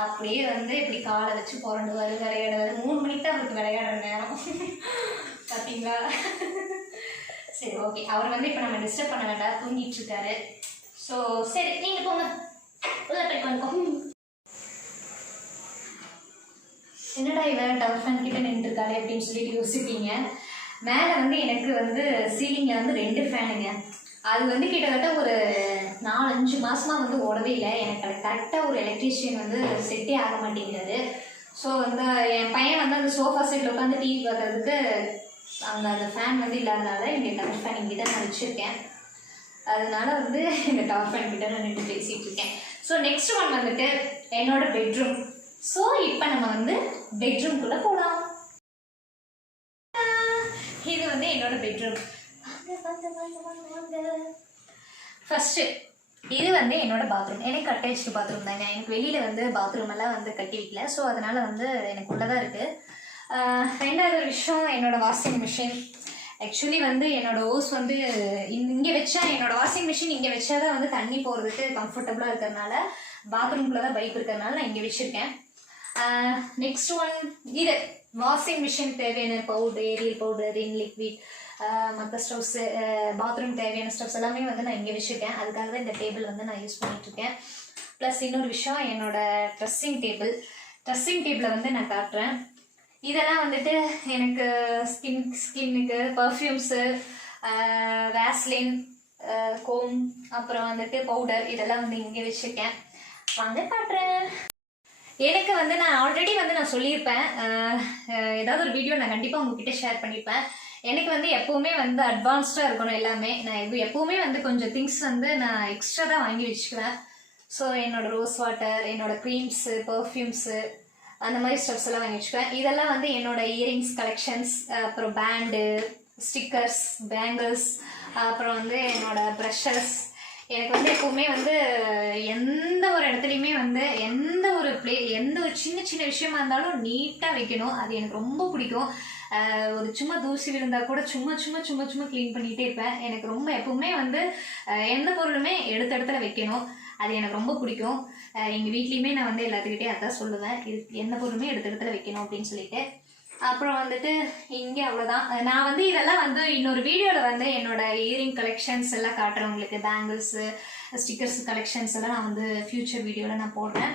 அப்படியே வந்து இப்படி காலை வச்சு புரண்டுவாரு, விளையாடுவாரு. 3 மணிக்கு தான் அவருக்கு விளையாடுற நேரம். பாத்தீங்களா? சரி ஓகே, அவர் வந்து இப்போ நம்ம டிஸ்டர்ப் பண்ண வேண்டாம், தூங்கிட்டு இருக்காரு. ஸோ சரி நீங்க போங்க, உள்ள போய் பண்ணுவோம். என்னடா இவன் டவர் ஃபேன் கிட்ட நின்றுருக்காளே அப்படின்னு சொல்லிட்டு யோசிப்பீங்க. மேலே வந்து எனக்கு வந்து சீலிங்கில் வந்து 2 ஃபேனுங்க. அது வந்து கிட்டத்தட்ட ஒரு 4-5 மாசமா வந்து ஓடவே இல்லை. எனக்கு அது கரெக்டாக ஒரு எலக்ட்ரீஷியன் வந்து செட்டே ஆக மாட்டேங்கிறாரு. ஸோ வந்து என் பையன் வந்து அந்த சோஃபா செட்டில் உட்காந்து டிவி பார்க்கறதுக்கு அங்கே அந்த ஃபேன் வந்து இல்லாதனால இங்கே டவர் ஃபேன் இங்கே தான் நான் வச்சுருக்கேன். அதனால வந்து இந்த டவர் ஃபேன் கிட்ட நான் நின்று பேசிகிட்டு இருக்கேன். ஸோ நெக்ஸ்ட் ஒன் வந்துட்டு என்னோட பெட்ரூம். ஸோ இப்போ நம்ம வந்து பெட்ரூம்குள்ளே போகலாம். இது வந்து என்னோட பெட்ரூம். ஃபர்ஸ்ட் இது வந்து என்னோட பாத்ரூம். எனக்கு அட்டாச்சு பாத்ரூம் தாங்க. எனக்கு வெளியில் வந்து பாத்ரூம் எல்லாம் வந்து கட்டி வைக்கல. ஸோ அதனால வந்து எனக்கு உள்ளதாக இருக்குது. 2வது ஒரு விஷயம், என்னோட வாஷிங் மிஷின். ஆக்சுவலி வந்து என்னோட ஓஸ் வந்து இங்கே வச்சா, என்னோட வாஷிங் மிஷின் இங்கே வச்சாதான் வந்து தண்ணி போகிறதுக்கு கம்ஃபர்டபுளாக இருக்கிறதுனால, பாத்ரூம்குள்ளே தான் பைப் இருக்கிறதுனால நான் இங்கே வச்சுருக்கேன். நெக்ஸ்ட் ஒன் இது வாஷிங் மிஷின் தேவையான பவுடர், ஏரியல் பவுடர், ரின் லிக்விட், மற்ற ஸ்டவ்ஸு, பாத்ரூம் தேவையான ஸ்டவ்ஸ் எல்லாமே வந்து நான் இங்கே வச்சுருக்கேன். அதுக்காக தான் இந்த டேபிள் வந்து நான் யூஸ் பண்ணிகிட்ருக்கேன். ப்ளஸ் இன்னொரு விஷயம், என்னோட ட்ரெஸ்ஸிங் டேபிளை வந்து நான் காட்டுறேன். இதெல்லாம் வந்துட்டு எனக்கு ஸ்கின்னுக்கு பர்ஃப்யூம்ஸு, வேஸ்லின், கோம், அப்புறம் வந்துட்டு பவுடர், இதெல்லாம் வந்து இங்கே வச்சுருக்கேன். வாங்க காட்டுறேன். எனக்கு வந்து நான் ஆல்ரெடி வந்து நான் சொல்லியிருப்பேன், ஏதாவது ஒரு வீடியோ நான் கண்டிப்பாக உங்ககிட்ட ஷேர் பண்ணியிருப்பேன். எனக்கு வந்து எப்போவுமே வந்து அட்வான்ஸ்டாக இருக்கணும் எல்லாமே. நான் எப்போவுமே வந்து கொஞ்சம் திங்ஸ் வந்து நான் எக்ஸ்ட்ரா தான் வாங்கி வச்சுக்குவேன். ஸோ என்னோடய ரோஸ் வாட்டர், என்னோடய க்ரீம்ஸு, பர்ஃப்யூம்ஸு, அந்த மாதிரி ஸ்டெப்ஸ் எல்லாம் வாங்கி வச்சுக்குவேன். இதெல்லாம் வந்து என்னோட இயரிங்ஸ் கலெக்ஷன்ஸ், அப்புறம் பேண்டு, ஸ்டிக்கர்ஸ், பேங்கிள்ஸ், அப்புறம் வந்து என்னோட ப்ரஷஸ். எனக்கு வந்து எப்போவுமே வந்து எந்த ஒரு இடத்துலையுமே வந்து எந்த ஒரு சின்ன சின்ன விஷயமா இருந்தாலும் நீட்டாக வைக்கணும். அது எனக்கு ரொம்ப பிடிக்கும். ஒரு சும்மா தூசி விழுந்தால் கூட சும்மா சும்மா சும்மா சும்மா க்ளீன் பண்ணிகிட்டே இருப்பேன். எனக்கு ரொம்ப எப்போவுமே வந்து எந்த பொருளுமே எடுத்த இடத்துல வைக்கணும். அது எனக்கு ரொம்ப பிடிக்கும். எங்கள் வீட்லேயுமே நான் வந்து எல்லாத்துக்கிட்டே அதான் சொல்லுவேன், இது எந்த பொருளுமே எடுத்த இடத்துல வைக்கணும் அப்படின்னு சொல்லிட்டு. அப்புறம் வந்துட்டு இங்கே அவ்வளோதான். நான் வந்து இதெல்லாம் வந்து இன்னொரு வீடியோவில் வந்து என்னோட இயரிங் கலெக்ஷன்ஸ் எல்லாம் காட்டுறேன் உங்களுக்கு. பேங்கிள்ஸு, ஸ்டிக்கர்ஸ் கலெக்ஷன்ஸ் எல்லாம் நான் வந்து ஃப்யூச்சர் வீடியோவில் நான் போடுறேன்.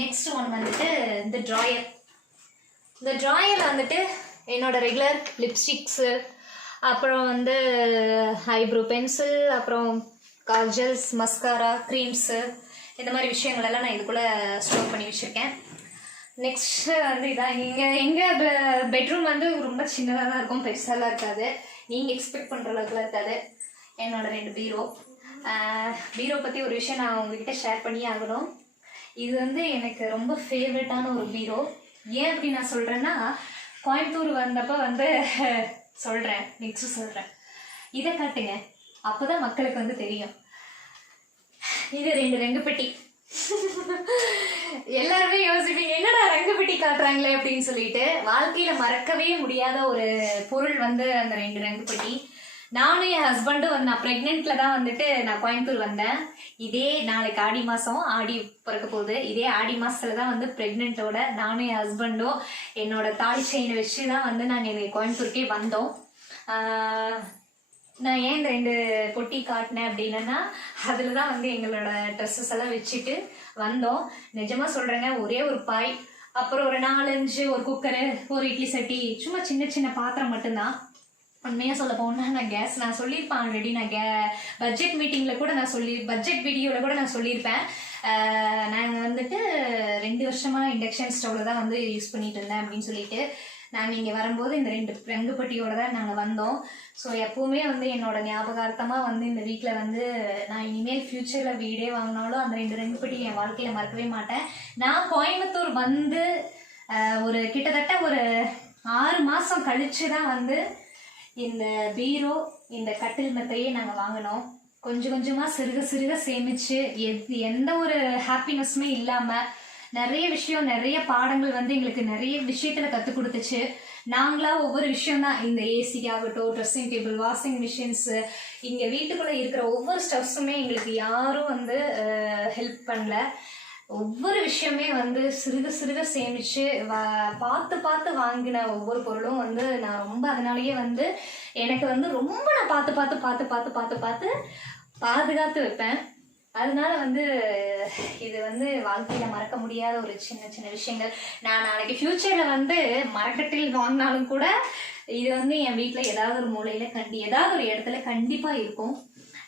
நெக்ஸ்ட் ஒன் வந்துட்டு இந்த ட்ராயர். இந்த ட்ராயரில் வந்துட்டு என்னோட ரெகுலர் லிப்ஸ்டிக்ஸு, அப்புறம் வந்து ஐப்ரோ பென்சில், அப்புறம் காஜல்ஸ், மஸ்காரா, க்ரீம்ஸு, இந்த மாதிரி விஷயங்களெல்லாம் நான் இதுக்குள்ளே ஸ்டோர் பண்ணி வச்சுருக்கேன். நெக்ஸ்ட் வந்து இதான் எங்கள் பெட்ரூம் வந்து ரொம்ப சின்னதாக தான் இருக்கும், பெருசாலாம் இருக்காது. நீங்கள் எக்ஸ்பெக்ட் பண்ணுற அளவுக்குலாம் இருக்காது. என்னோட 2 பீரோ பற்றி ஒரு விஷயம் நான் உங்ககிட்ட ஷேர் பண்ணியே ஆகணும். இது வந்து எனக்கு ரொம்ப ஃபேவரட்டான ஒரு பீரோ. ஏன் அப்படி நான் சொல்கிறேன்னா, கோயம்புத்தூர் வந்தப்போ வந்து சொல்கிறேன், நெக்ஸ்ட் சொல்கிறேன். இதை காட்டுங்க, அப்போ தான் மக்களுக்கு வந்து தெரியும். இது 2 ரங்குப்பட்டி. எல்லாருமே யோசிப்பீங்க என்னடா ரங்குப்பட்டி காட்டுறாங்களே அப்படின்னு சொல்லிட்டு. வாழ்க்கையில மறக்கவே முடியாத ஒரு பொருள் வந்து அந்த 2 ரங்குப்பட்டி. நானும் என் ஹஸ்பண்டும் வந்து நான் ப்ரெக்னென்ட்ல தான் வந்துட்டு நான் கோயம்புத்தூர் வந்தேன். இதே நாளைக்கு ஆடி மாதம் ஆடி பிறக்க போகுது. இதே ஆடி மாதத்துல தான் வந்து ப்ரெக்னென்ட்டோட நானும் என் ஹஸ்பண்டும் என்னோட தாலி செயினை வச்சு தான் வந்து நாங்கள் கோயம்புத்தூருக்கே வந்தோம். நான் ஏன் இந்த 2 பொட்டி காட்டினேன் அப்படின்னா அதில் தான் வந்து எங்களோட ட்ரெஸ்ஸஸ் எல்லாம் வச்சுட்டு வந்தோம். நிஜமாக சொல்கிறேங்க, ஒரே ஒரு பாய், அப்புறம் ஒரு 4-5 ஒரு குக்கரு, ஒரு இட்லி சட்டி, சும்மா சின்ன சின்ன பாத்திரம் மட்டும்தான். உண்மையாக சொல்ல போனால் நான் சொல்லியிருப்பேன் ஆல்ரெடி. நான் பட்ஜெட் மீட்டிங்கில் கூட பட்ஜெட் வீடியோவில் கூட நான் சொல்லியிருப்பேன். நாங்கள் வந்துட்டு 2 வருஷமாக இண்டக்ஷன் ஸ்டவ்வில் தான் வந்து யூஸ் பண்ணிட்டு இருந்தேன் அப்படின்னு சொல்லிட்டு. நாங்கள் இங்கே வரும்போது இந்த 2 ரங்குப்பட்டியோட தான் நாங்கள் வந்தோம். ஸோ எப்போவுமே வந்து என்னோட ஞாபகார்த்தமாக வந்து இந்த வீட்டில் வந்து நான் இனிமேல் ஃப்யூச்சரில் வீடே வாங்கினாலும் அந்த 2 ரங்குப்பட்டி என் வாழ்க்கையில் மறக்கவே மாட்டேன். நான் கோயம்புத்தூர் வந்து ஒரு கிட்டத்தட்ட ஒரு 6 மாதம் கழிச்சு தான் வந்து இந்த பீரோ இந்த கட்டில் மெத்தையே நாங்கள் வாங்கினோம். கொஞ்சம் கொஞ்சமாக சிறுக சிறுக சேமிச்சு எந்த ஒரு ஹாப்பினஸுமே இல்லாமல் நிறைய பாடங்கள் வந்து எங்களுக்கு நிறைய விஷயத்துல கற்றுக் கொடுத்துச்சு. நாங்களா ஒவ்வொரு விஷயம் தான், இந்த ஏசி ஆகட்டும், ட்ரெஸ்ஸிங் டேபிள், வாஷிங் மிஷின்ஸ், இங்கே வீட்டுக்குள்ளே இருக்கிற ஒவ்வொரு ஸ்டவ்ஸுமே எங்களுக்கு யாரும் வந்து ஹெல்ப் பண்ணல. ஒவ்வொரு விஷயமே வந்து சிறுக சிறுக சேமிச்சு பார்த்து பார்த்து வாங்கின ஒவ்வொரு பொருளும் வந்து நான் ரொம்ப அதனாலேயே வந்து எனக்கு வந்து ரொம்ப நான் பார்த்து பார்த்து பார்த்து பார்த்து பார்த்து பார்த்து பாதுகாத்து வைப்பேன். அதனால வந்து இது வந்து வாழ்க்கையில் மறக்க முடியாத ஒரு சின்ன சின்ன விஷயங்கள். நான் நாளைக்கு ஃப்யூச்சரில் வந்து மரக்கட்டில் வாங்கினாலும் கூட இது வந்து என் வீட்டில் ஏதாவது ஒரு மூலையில் ஏதாவது ஒரு இடத்துல கண்டிப்பாக இருக்கும்.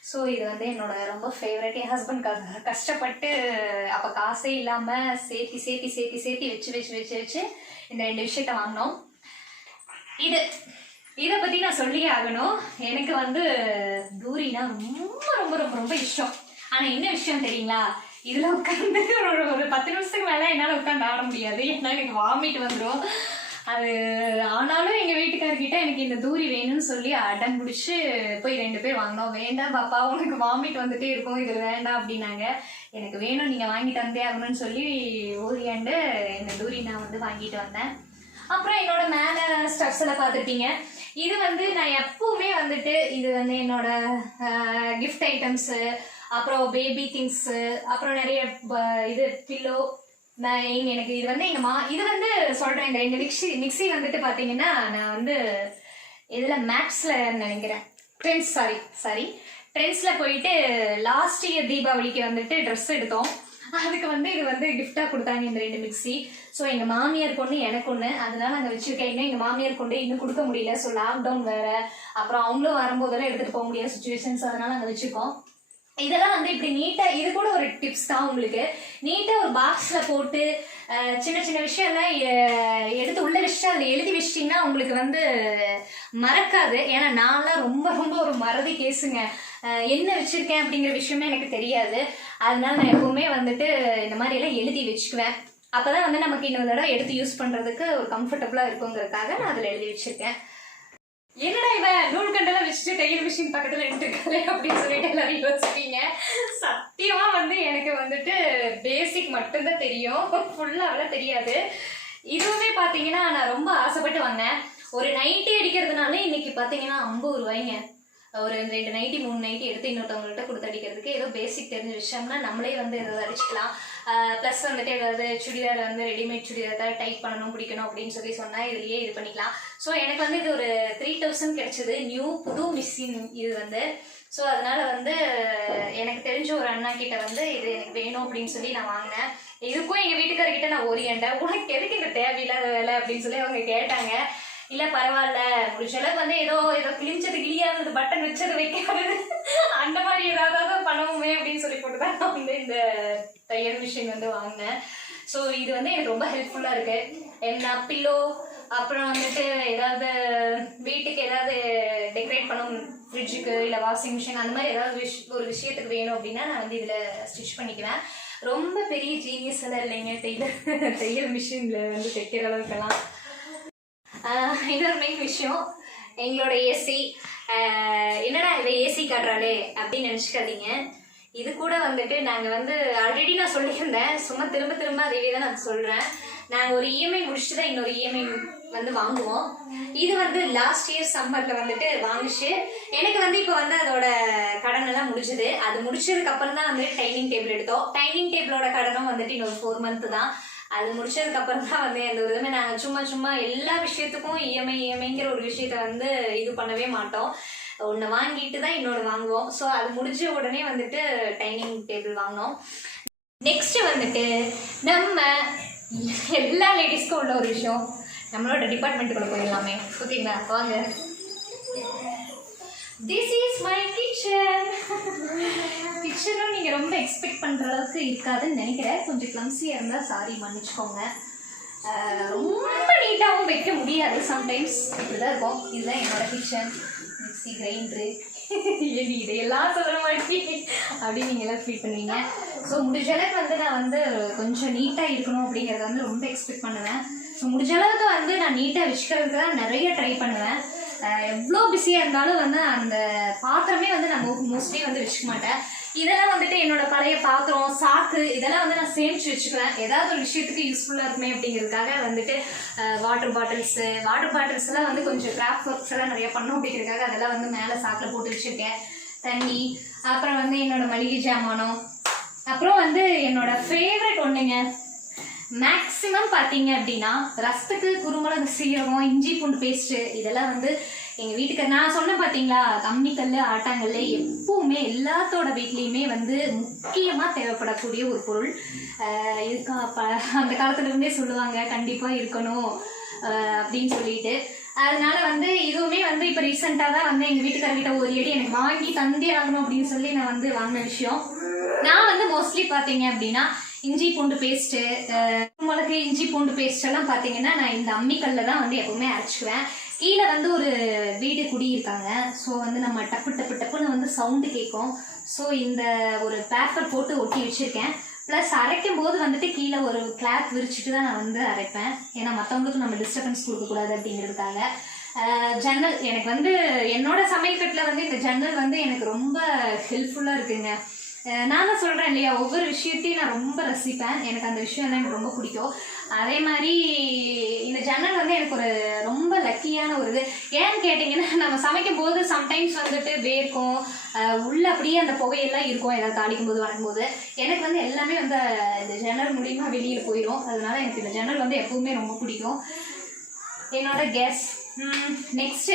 ஸோ இது வந்து என்னோட ரொம்ப ஃபேவரட். என் ஹஸ்பண்ட் கஷ்டப்பட்டு அப்போ காசே இல்லாமல் சேர்த்தி சேர்த்தி சேர்த்தி சேர்த்தி வச்சு வச்சு வச்சு வச்சு இந்த 2 விஷயத்த வாங்கினோம். இதை பற்றி நான் சொல்லியே ஆகணும். எனக்கு வந்து தூரினா ரொம்ப ரொம்ப ரொம்ப ரொம்ப இஷ்டம். ஆனால் என்ன விஷயம் தெரியுங்களா, இதில் உட்காந்து ஒரு 10 நிமிஷத்துக்கு மேலே என்னால் உட்காந்து ஆட முடியாது. ஏன்னா எனக்கு வாமிட் வந்துடும். அது ஆனாலும் எங்கள் வீட்டுக்காரர்கிட்ட எனக்கு இந்த தூரி வேணும்னு சொல்லி அடம் பிடிச்சி போய் 2 பேர் வாங்கினோம். வேண்டாம் பாப்பா, உனக்கு வாமிட் வந்துட்டே இருக்கும், இதில் வேண்டாம் அப்படின்னாங்க. எனக்கு வேணும், நீங்கள் வாங்கிட்டு வந்தே ஆகணும்னு சொல்லி ஓடியாண்டு இந்த தூரி நான் வந்து வாங்கிட்டு வந்தேன். அப்புறம் என்னோட மேலே ஸ்டப்ஸ் எல்லாம் பார்த்துருப்பீங்க. இது வந்து நான் எப்பவுமே வந்துட்டு இது வந்து என்னோட கிஃப்ட் ஐட்டம்ஸு, அப்புறம் பேபி திங்ஸு, அப்புறம் நிறைய இது பில்லோ. எனக்கு இது வந்து இது வந்து சொல்கிறேன், இந்த 2 மிக்சி வந்துட்டு பார்த்தீங்கன்னா நான் வந்து இதில் மேக்ஸில் நினைக்கிறேன் ட்ரெண்ட்ஸில் போயிட்டு லாஸ்ட் இயர் தீபாவளிக்கு வந்துட்டு ட்ரெஸ் எடுத்தோம். அதுக்கு வந்து இது வந்து கிஃப்டாக கொடுத்தாங்க இந்த 2 மிக்சி. ஸோ எங்கள் மாமியார் கொண்டு எனக்கு ஒன்று, அதனால நாங்கள் வச்சுருக்கேன். இன்னும் எங்கள் மாமியார் கொண்டு இன்னும் கொடுக்க முடியல. ஸோ லாக்டவுன் வேறு, அப்புறம் அவங்களும் வரும்போதெல்லாம் எடுத்துகிட்டு போக முடியாத சுச்சுவேஷன்ஸ், அதனால நாங்கள் வச்சுருக்கோம். இதெல்லாம் வந்து இப்படி நீட்டாக, இது கூட ஒரு டிப்ஸ் தான் உங்களுக்கு. நீட்டாக ஒரு பாக்ஸில் போட்டு சின்ன சின்ன விஷயம்லாம் எடுத்து உள்ளே வச்சுட்டு அதில் எழுதி வச்சிட்டிங்கன்னா உங்களுக்கு வந்து மறக்காது. ஏன்னா நான்லாம் ரொம்ப ரொம்ப ஒரு மறதி கேஸுங்க. என்ன வச்சுருக்கேன் அப்படிங்கிற விஷயமே எனக்கு தெரியாது. அதனால நான் எப்பவுமே வந்துட்டு இந்த மாதிரியெல்லாம் எழுதி வச்சுக்குவேன். அப்போ தான் வந்து நமக்கு இன்னொரு தடவை எடுத்து யூஸ் பண்ணுறதுக்கு ஒரு கம்ஃபர்டபுளாக இருக்குங்கிறதுக்காக நான் அதில் எழுதி வச்சுருக்கேன். என்னடா இவன் நூல்கண்டெல்லாம் வச்சுட்டு தையல் மிஷின் பக்கத்தில் எடுத்துருக்காளே அப்படின்னு சொல்லிட்டு எல்லாரும் யோசிப்பீங்க. சத்தியமாக வந்து எனக்கு வந்துட்டு பேசிக் மட்டும்தான் தெரியும், ஃபுல்லாகலாம் தெரியாது. இதுவுமே பார்த்தீங்கன்னா நான் ரொம்ப ஆசைப்பட்டு வாங்கினேன். ஒரு நைட்டி அடிக்கிறதுனால இன்னைக்கு பார்த்தீங்கன்னா 50 ரூபாய்ங்க. ஒரு 2 நைட்டி 3 நைட்டி எடுத்து இன்னொருத்தவங்கள்ட்ட கொடுத்து அடிக்கிறதுக்கு ஏதோ பேசிக் தெரிஞ்ச விஷயம்னா நம்மளே வந்து ஏதாவது அடிச்சுக்கலாம். ப்ளஸ் வந்துட்டு ஏதாவது சுடிதார் வந்து ரெடிமேட் சுடிதார் ஏதாவது டைப் பண்ணணும் பிடிக்கணும் அப்படின்னு சொல்லி சொன்னால் இதுலேயே இது பண்ணிக்கலாம். ஸோ எனக்கு வந்து இது ஒரு 3000 கிடைச்சது, புது மிஷின் இது வந்து. ஸோ அதனால வந்து எனக்கு தெரிஞ்ச ஒரு அண்ணா கிட்ட வந்து இது எனக்கு வேணும் அப்படின்னு சொல்லி நான் வாங்கினேன். இதுக்கும் எங்கள் வீட்டுக்காரர்கிட்ட நான் ஓரியண்டேன், உனக்கு எதுக்கு இந்த தேவையில்லாத வேலை அப்படின்னு சொல்லி அவங்க கேட்டாங்க. இல்லை பரவாயில்ல, முடிஞ்ச அளவுக்கு வந்து ஏதோ கிழிஞ்சது கிளியாதது, பட்டன் வச்சது வைக்காதது, அந்த மாதிரி ஏதாவது பண்ணுவோமே அப்படின்னு சொல்லி போட்டு தான் நான் வந்து இந்த தையல் மிஷின் வந்து வாங்கினேன். ஸோ இது வந்து எனக்கு ரொம்ப ஹெல்ப்ஃபுல்லாக இருக்குது. என்ன பில்லோ, அப்புறம் வந்துட்டு ஏதாவது வீட்டுக்கு ஏதாவது டெக்கரேட் பண்ணும், ஃப்ரிட்ஜுக்கு இல்லை வாஷிங் மிஷின் அந்த மாதிரி ஏதாவது ஒரு விஷயத்துக்கு வேணும் அப்படின்னா நான் வந்து இதில் ஸ்டிச் பண்ணிக்குவேன். ரொம்ப பெரிய ஜீனியஸ் எல்லாம் இல்லைங்க தையல் மிஷினில் வந்து தைக்கிற அளவுக்கெல்லாம். இன்னொரு மெயின் விஷயம், எங்களோட ஏசி. என்னடா இவ ஏசி காட்டுறாளே அப்படின்னு நினச்சிக்காதீங்க. இது கூட வந்துட்டு நாங்கள் வந்து ஆல்ரெடி நான் சொல்லியிருந்தேன், சும்மா திரும்ப திரும்ப அதையே தான் நான் சொல்கிறேன். நாங்கள் ஒரு இஎம்ஐ முடிச்சுட்டு தான் இன்னொரு இஎம்ஐ வந்து வாங்குவோம். இது வந்து லாஸ்ட் இயர் சம்மரில் வந்துட்டு வாங்கிச்சு. எனக்கு வந்து இப்போ வந்து அதோட கடன் எல்லாம் முடிஞ்சுது. அது முடிச்சதுக்கு அப்புறம் தான் வந்து டைனிங் டேபிள் எடுத்தோம். டைனிங் டேபிளோட கடனும் வந்துட்டு இன்னொரு 4 மந்த் தான். அது முடிச்சதுக்கு அப்புறம் தான் வந்து எந்த ஒரு இதுவுமே நாங்கள் சும்மா எல்லா விஷயத்துக்கும் இஎம்ஐங்கிற ஒரு விஷயத்த வந்து இது பண்ணவே மாட்டோம். ஒன்று வாங்கிட்டு தான் இன்னொன்று வாங்குவோம். ஸோ அது முடிஞ்ச உடனே வந்துட்டு டைனிங் டேபிள் வாங்கினோம். நெக்ஸ்ட் வந்துட்டு நம்ம எல்லா லேடிஸ்க்கும் உள்ள ஒரு விஷயம், நம்மளோட டிபார்ட்மெண்ட்டுக்குள்ள போயிடலாமே. ஓகேங்களா, வாங்க. This is my kitchen. கிச்சனும் நீங்கள் ரொம்ப எக்ஸ்பெக்ட் பண்ணுற அளவுக்கு இருக்காதுன்னு நினைக்கிறேன். கொஞ்சம் கிளம்ஸியாக இருந்தால் சாரி மன்னிச்சுக்கோங்க. ரொம்ப நீட்டாகவும் வைக்க முடியாது, சம்டைம்ஸ் இப்படி தான் இருக்கும். இதுதான் என்னோட கிச்சன். மிக்ஸி, கிரைண்டரு, இதையெல்லாம் சொல்ல மாட்டேங்க அப்படின்னு நீங்கள் எல்லாம் ஃபீல் பண்ணுவீங்க. ஸோ முடிஞ்ச அளவுக்கு வந்து நான் வந்து கொஞ்சம் நீட்டாக இருக்கணும் அப்படிங்கிறத வந்து ரொம்ப எக்ஸ்பெக்ட் பண்ணுவேன். ஸோ முடிஞ்ச அளவுக்கு வந்து நான் நீட்டாக வச்சுக்கிறதுக்கு தான் நிறைய ட்ரை பண்ணுவேன். எவ்வளோ பிஸியாக இருந்தாலும் வந்து அந்த பாத்திரமே வந்து நான் மோஸ்ட்லி வந்து வச்சுக்க மாட்டேன். இதெல்லாம் வந்துட்டு என்னோட பழைய பாத்திரம், சாக்கு, இதெல்லாம் வந்து நான் சேமிச்சு வச்சுக்குவேன். ஏதாவது ஒரு விஷயத்துக்கு யூஸ்ஃபுல்லாக இருக்குமே அப்படிங்கிறதுக்காக வந்துட்டு வாட்டர் பாட்டில்ஸ் எல்லாம் வந்து கொஞ்சம் கிராஃப்ட் ஒர்க்ஸ் எல்லாம் நிறைய பண்ணோம் அப்படிங்கிறதுக்காக அதெல்லாம் வந்து மேலே சாக்கில் போட்டு வச்சுருக்கேன். தண்ணி, அப்புறம் வந்து என்னோட மளிகை ஜாமானம், அப்புறம் வந்து என்னோட ஃபேவரட் ஒன்றுங்க, மேக்ஸிமம் பார்த்தீங்க அப்படின்னா ரசத்துக்கு குருமிளகு, சீரகம், இஞ்சி பூண்டு பேஸ்ட்டு, இதெல்லாம் வந்து எங்கள் வீட்டுக்கு நான் சொன்னேன் பார்த்தீங்களா, கம்மிக்கல், ஆட்டாங்கல் எப்பவுமே எல்லாத்தோட வீட்லேயுமே வந்து முக்கியமாக தேவைப்படக்கூடிய ஒரு பொருள். இதுக்கு அந்த காலத்துலேருந்தே சொல்லுவாங்க கண்டிப்பாக இருக்கணும் அப்படின்னு சொல்லிட்டு. அதனால வந்து இதுவுமே வந்து இப்போ ரீசெண்டாக தான் வந்து எங்கள் வீட்டுக்காரர்கிட்ட ஒரு அடி எனக்கு வாங்கி தந்தே ஆகணும் அப்படின்னு சொல்லி நான் வந்து வாங்கின விஷயம். நான் வந்து மோஸ்ட்லி பார்த்தீங்க அப்படின்னா இஞ்சி பூண்டு பேஸ்ட்டு, மிளகு, இஞ்சி பூண்டு பேஸ்ட் எல்லாம் பார்த்தீங்கன்னா நான் இந்த அம்மிக்கல்ல தான் வந்து எப்பவுமே அரைச்சிக்குவேன். கீழே வந்து ஒரு வீடு குடியிருக்காங்க. ஸோ வந்து நம்ம டப்புன்னு வந்து சவுண்டு கேட்கும். ஸோ இந்த ஒரு பேப்பர் போட்டு ஒட்டி வச்சுருக்கேன். ப்ளஸ் அரைக்கும் போது வந்துட்டு கீழே ஒரு கிளாத் விரிச்சிட்டு தான் நான் வந்து அரைப்பேன். ஏன்னா மற்றவங்களுக்கு நம்ம டிஸ்டர்பன்ஸ் கொடுக்கக்கூடாது அப்படிங்கிறதுக்காக. ஜன்னல் எனக்கு வந்து என்னோட சமையல் கட்டில் வந்து இந்த ஜன்னல் வந்து எனக்கு ரொம்ப ஹெல்ப்ஃபுல்லாக இருக்குங்க. நான் தான் சொல்கிறேன் இல்லையா, ஒவ்வொரு விஷயத்தையும் நான் ரொம்ப ரசிப்பேன். எனக்கு அந்த விஷயம் தான் எனக்கு ரொம்ப பிடிக்கும். அதே மாதிரி இந்த ஜன்னல் வந்து எனக்கு ஒரு ரொம்ப லக்கியான ஒரு இது. ஏன்னு கேட்டிங்கன்னா, நம்ம சமைக்கும் போது சம்டைம்ஸ் வந்துட்டு வேர்க்கும், உள்ள அப்படியே அந்த புகையெல்லாம் இருக்கும் ஏதாவது தாளிக்கும் போது வணங்கும் போது. எனக்கு வந்து எல்லாமே வந்து இந்த ஜன்னல் மூலியமாக வெளியில் போயிடும். அதனால எனக்கு இந்த ஜன்னல் வந்து எப்பவுமே ரொம்ப பிடிக்கும். என்னோட கேஸ். நெக்ஸ்ட்டு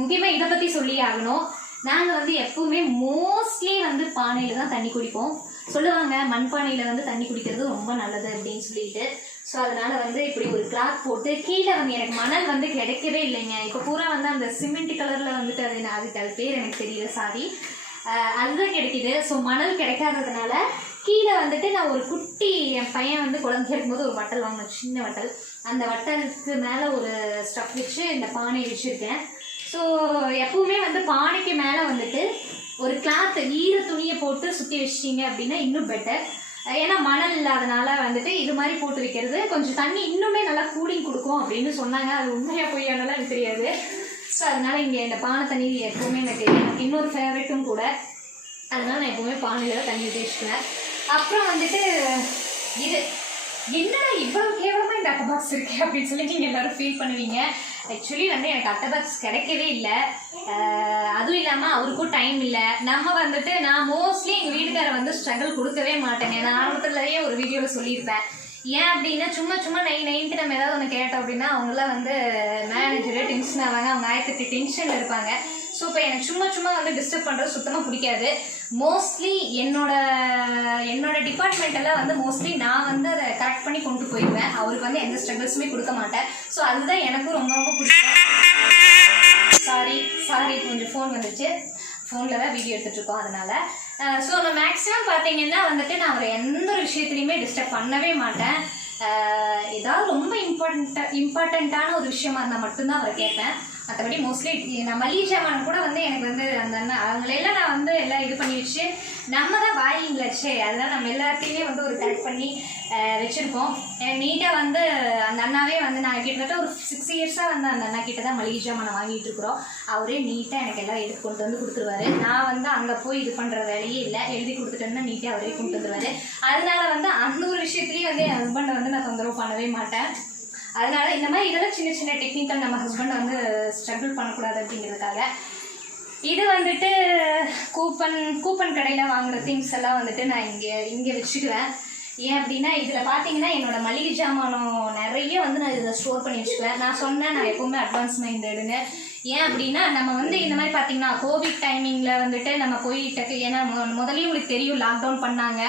முக்கியமாக இதை பற்றி சொல்லி ஆகணும். நாங்கள் வந்து எப்பவுமே மோஸ்ட்லி வந்து பானையில் தான் தண்ணி குடிப்போம். சொல்லுவாங்க மண்பானையில் வந்து தண்ணி குடிக்கிறது ரொம்ப நல்லது அப்படின்னு சொல்லிட்டு. ஸோ அதனால் வந்து இப்படி ஒரு கிளாத் போட்டு கீழே வந்து எனக்கு மணல் வந்து கிடைக்கவே இல்லைங்க. இப்போ பூரா வந்து அந்த சிமெண்ட் கலரில் வந்துட்டு அது பேர் எனக்கு தெரியல, சாரி, அதுதான் கிடைக்கிது. ஸோ மணல் கிடைக்காததுனால கீழே வந்துட்டு நான் ஒரு குட்டி, என் பையன் வந்து குழந்தை இருக்கும்போது ஒரு வட்டல் வாங்கினேன், சின்ன வட்டல். அந்த வட்டலுக்கு மேலே ஒரு ஸ்டஃப் வச்சு இந்த பானையை வச்சுருக்கேன். ஸோ எப்பவுமே வந்து பானைக்கு மேலே வந்துட்டு ஒரு கிளாத், ஈர துணியை போட்டு சுற்றி வச்சிட்டிங்க அப்படின்னா இன்னும் பெட்டர். ஏன்னா மணல் இல்லாதனால வந்துட்டு இது மாதிரி போட்டு வைக்கிறது கொஞ்சம் தண்ணி இன்னுமே நல்லா கூலிங் கொடுக்கும் அப்படின்னு சொன்னாங்க. அது உண்மையாக போயானாலும் எனக்கு தெரியாது. ஸோ அதனால் இங்கே இந்த பானை தண்ணி எப்போவுமே எனக்கு இன்னொரு ஃபேவரெட்டும் கூட. அதனால் நான் எப்போவுமே பானையில் தான் தண்ணி ஊற்றி வச்சுக்குவேன். அப்புறம் வந்துட்டு இது என்னடா இவ்வளோ கேவலமாக இந்த அட்டை பாக்ஸ் இருக்கு அப்படின்னு சொல்லி நீங்கள் எல்லோரும் ஃபீல் பண்ணுவீங்க. ஆக்சுவலி வந்து எனக்கு அட்டை பாக்ஸ் கிடைக்கவே இல்லை. அதுவும் இல்லாமல் அவருக்கும் டைம் இல்லை. நம்ம வந்துட்டு நான் மோஸ்ட்லி எங்கள் வீட்டுக்காரை வந்து ஸ்ட்ரகிள் கொடுக்கவே மாட்டேங்க. நான் ஆரம்பத்துலேயே ஒரு வீடியோவில் சொல்லியிருப்பேன். ஏன் அப்படின்னா சும்மா நைன்ட்டு நம்ம ஏதாவது ஒன்று கேட்டோம் அப்படின்னா அவங்களாம் வந்து மேனேஜரு டென்ஷன் ஆவாங்க, அவங்க 1008 டென்ஷன் இருப்பாங்க. ஸோ இப்போ எனக்கு சும்மா வந்து டிஸ்டர்ப் பண்ணுறது சுத்தமாக பிடிக்காது. மோஸ்ட்லி என்னோட டிபார்ட்மெண்ட்டெல்லாம் வந்து மோஸ்ட்லி நான் வந்து அதை கரெக்ட் பண்ணி கொண்டு போயிடுவேன். அவருக்கு வந்து எந்த ஸ்ட்ரகிள்ஸுமே கொடுக்க மாட்டேன். ஸோ அதுதான் எனக்கும் ரொம்ப பிடிக்கும். சாரி கொஞ்சம் ஃபோன் வந்துச்சு, ஃபோனில் தான் வீடியோ எடுத்துகிட்ருக்கோம் அதனால். ஸோ நான் மேக்ஸிமம் பார்த்தீங்கன்னா வந்துட்டு நான் அவரை எந்த ஒரு விஷயத்துலையுமே டிஸ்டர்ப் பண்ணவே மாட்டேன். ஏதாவது ரொம்ப இம்பார்ட்டண்ட்டான ஒரு விஷயமா இருந்தால் மட்டும்தான் அவரை கேட்பேன். மற்றபடி மோஸ்ட்லி நான் மளிகை சாமான் கூட வந்து எனக்கு வந்து அந்த அண்ணா அவங்களெல்லாம் நான் வந்து எல்லாம் இது பண்ணி வச்சு நம்ம தான் வாங்கிங்களாச்சே, அதெல்லாம் நம்ம எல்லாத்தையுமே வந்து ஒரு கரெக்ட் பண்ணி வச்சுருக்கோம். நீட்டாக வந்து அந்த அண்ணாவே வந்து நான் கிட்டத்தட்ட ஒரு 6 இயர்ஸாக வந்து அந்த அண்ணா கிட்ட தான் மளிகை சாமான் வாங்கிட்டு இருக்கிறோம். அவரே நீட்டாக எனக்கு எல்லாம் எடுத்து கொண்டு வந்து கொடுத்துருவாரு. நான் வந்து அங்கே போய் இது பண்ணுற வேலையே இல்லை, எழுதி கொடுத்துட்டேன்னா நீட்டாக அவரே கொண்டு வந்துருவாரு. அதனால வந்து அந்த ஒரு விஷயத்துலேயும் வந்து என் ஹஸ்பண்டை வந்து நான் தொந்தரவு பண்ணவே மாட்டேன். அதனால இந்த மாதிரி இதெல்லாம் சின்ன சின்ன டெக்னிக்கல் நம்ம ஹஸ்பண்டை வந்து ஸ்ட்ரகிள் பண்ணக்கூடாது அப்படிங்கிறதுக்காக. இது வந்துட்டு கூப்பன் கடையில் வாங்குகிற திங்ஸ் எல்லாம் வந்துட்டு நான் இங்கே வச்சுக்குவேன். ஏன் அப்படின்னா இதில் பார்த்தீங்கன்னா என்னோட மளிகை ஜாமானம் நிறைய வந்து நான் இதில் ஸ்டோர் பண்ணி வச்சுக்குவேன். நான் சொன்னேன் நான் எப்போவுமே அட்வான்ஸ் மைண்டடுன்னு. ஏன் அப்படின்னா நம்ம வந்து இந்த மாதிரி பார்த்தீங்கன்னா கோவிட் டைமிங்கில் வந்துட்டு நம்ம போயிட்டு, ஏன்னா முதலையும் உங்களுக்கு தெரியும் லாக்டவுன் பண்ணாங்க.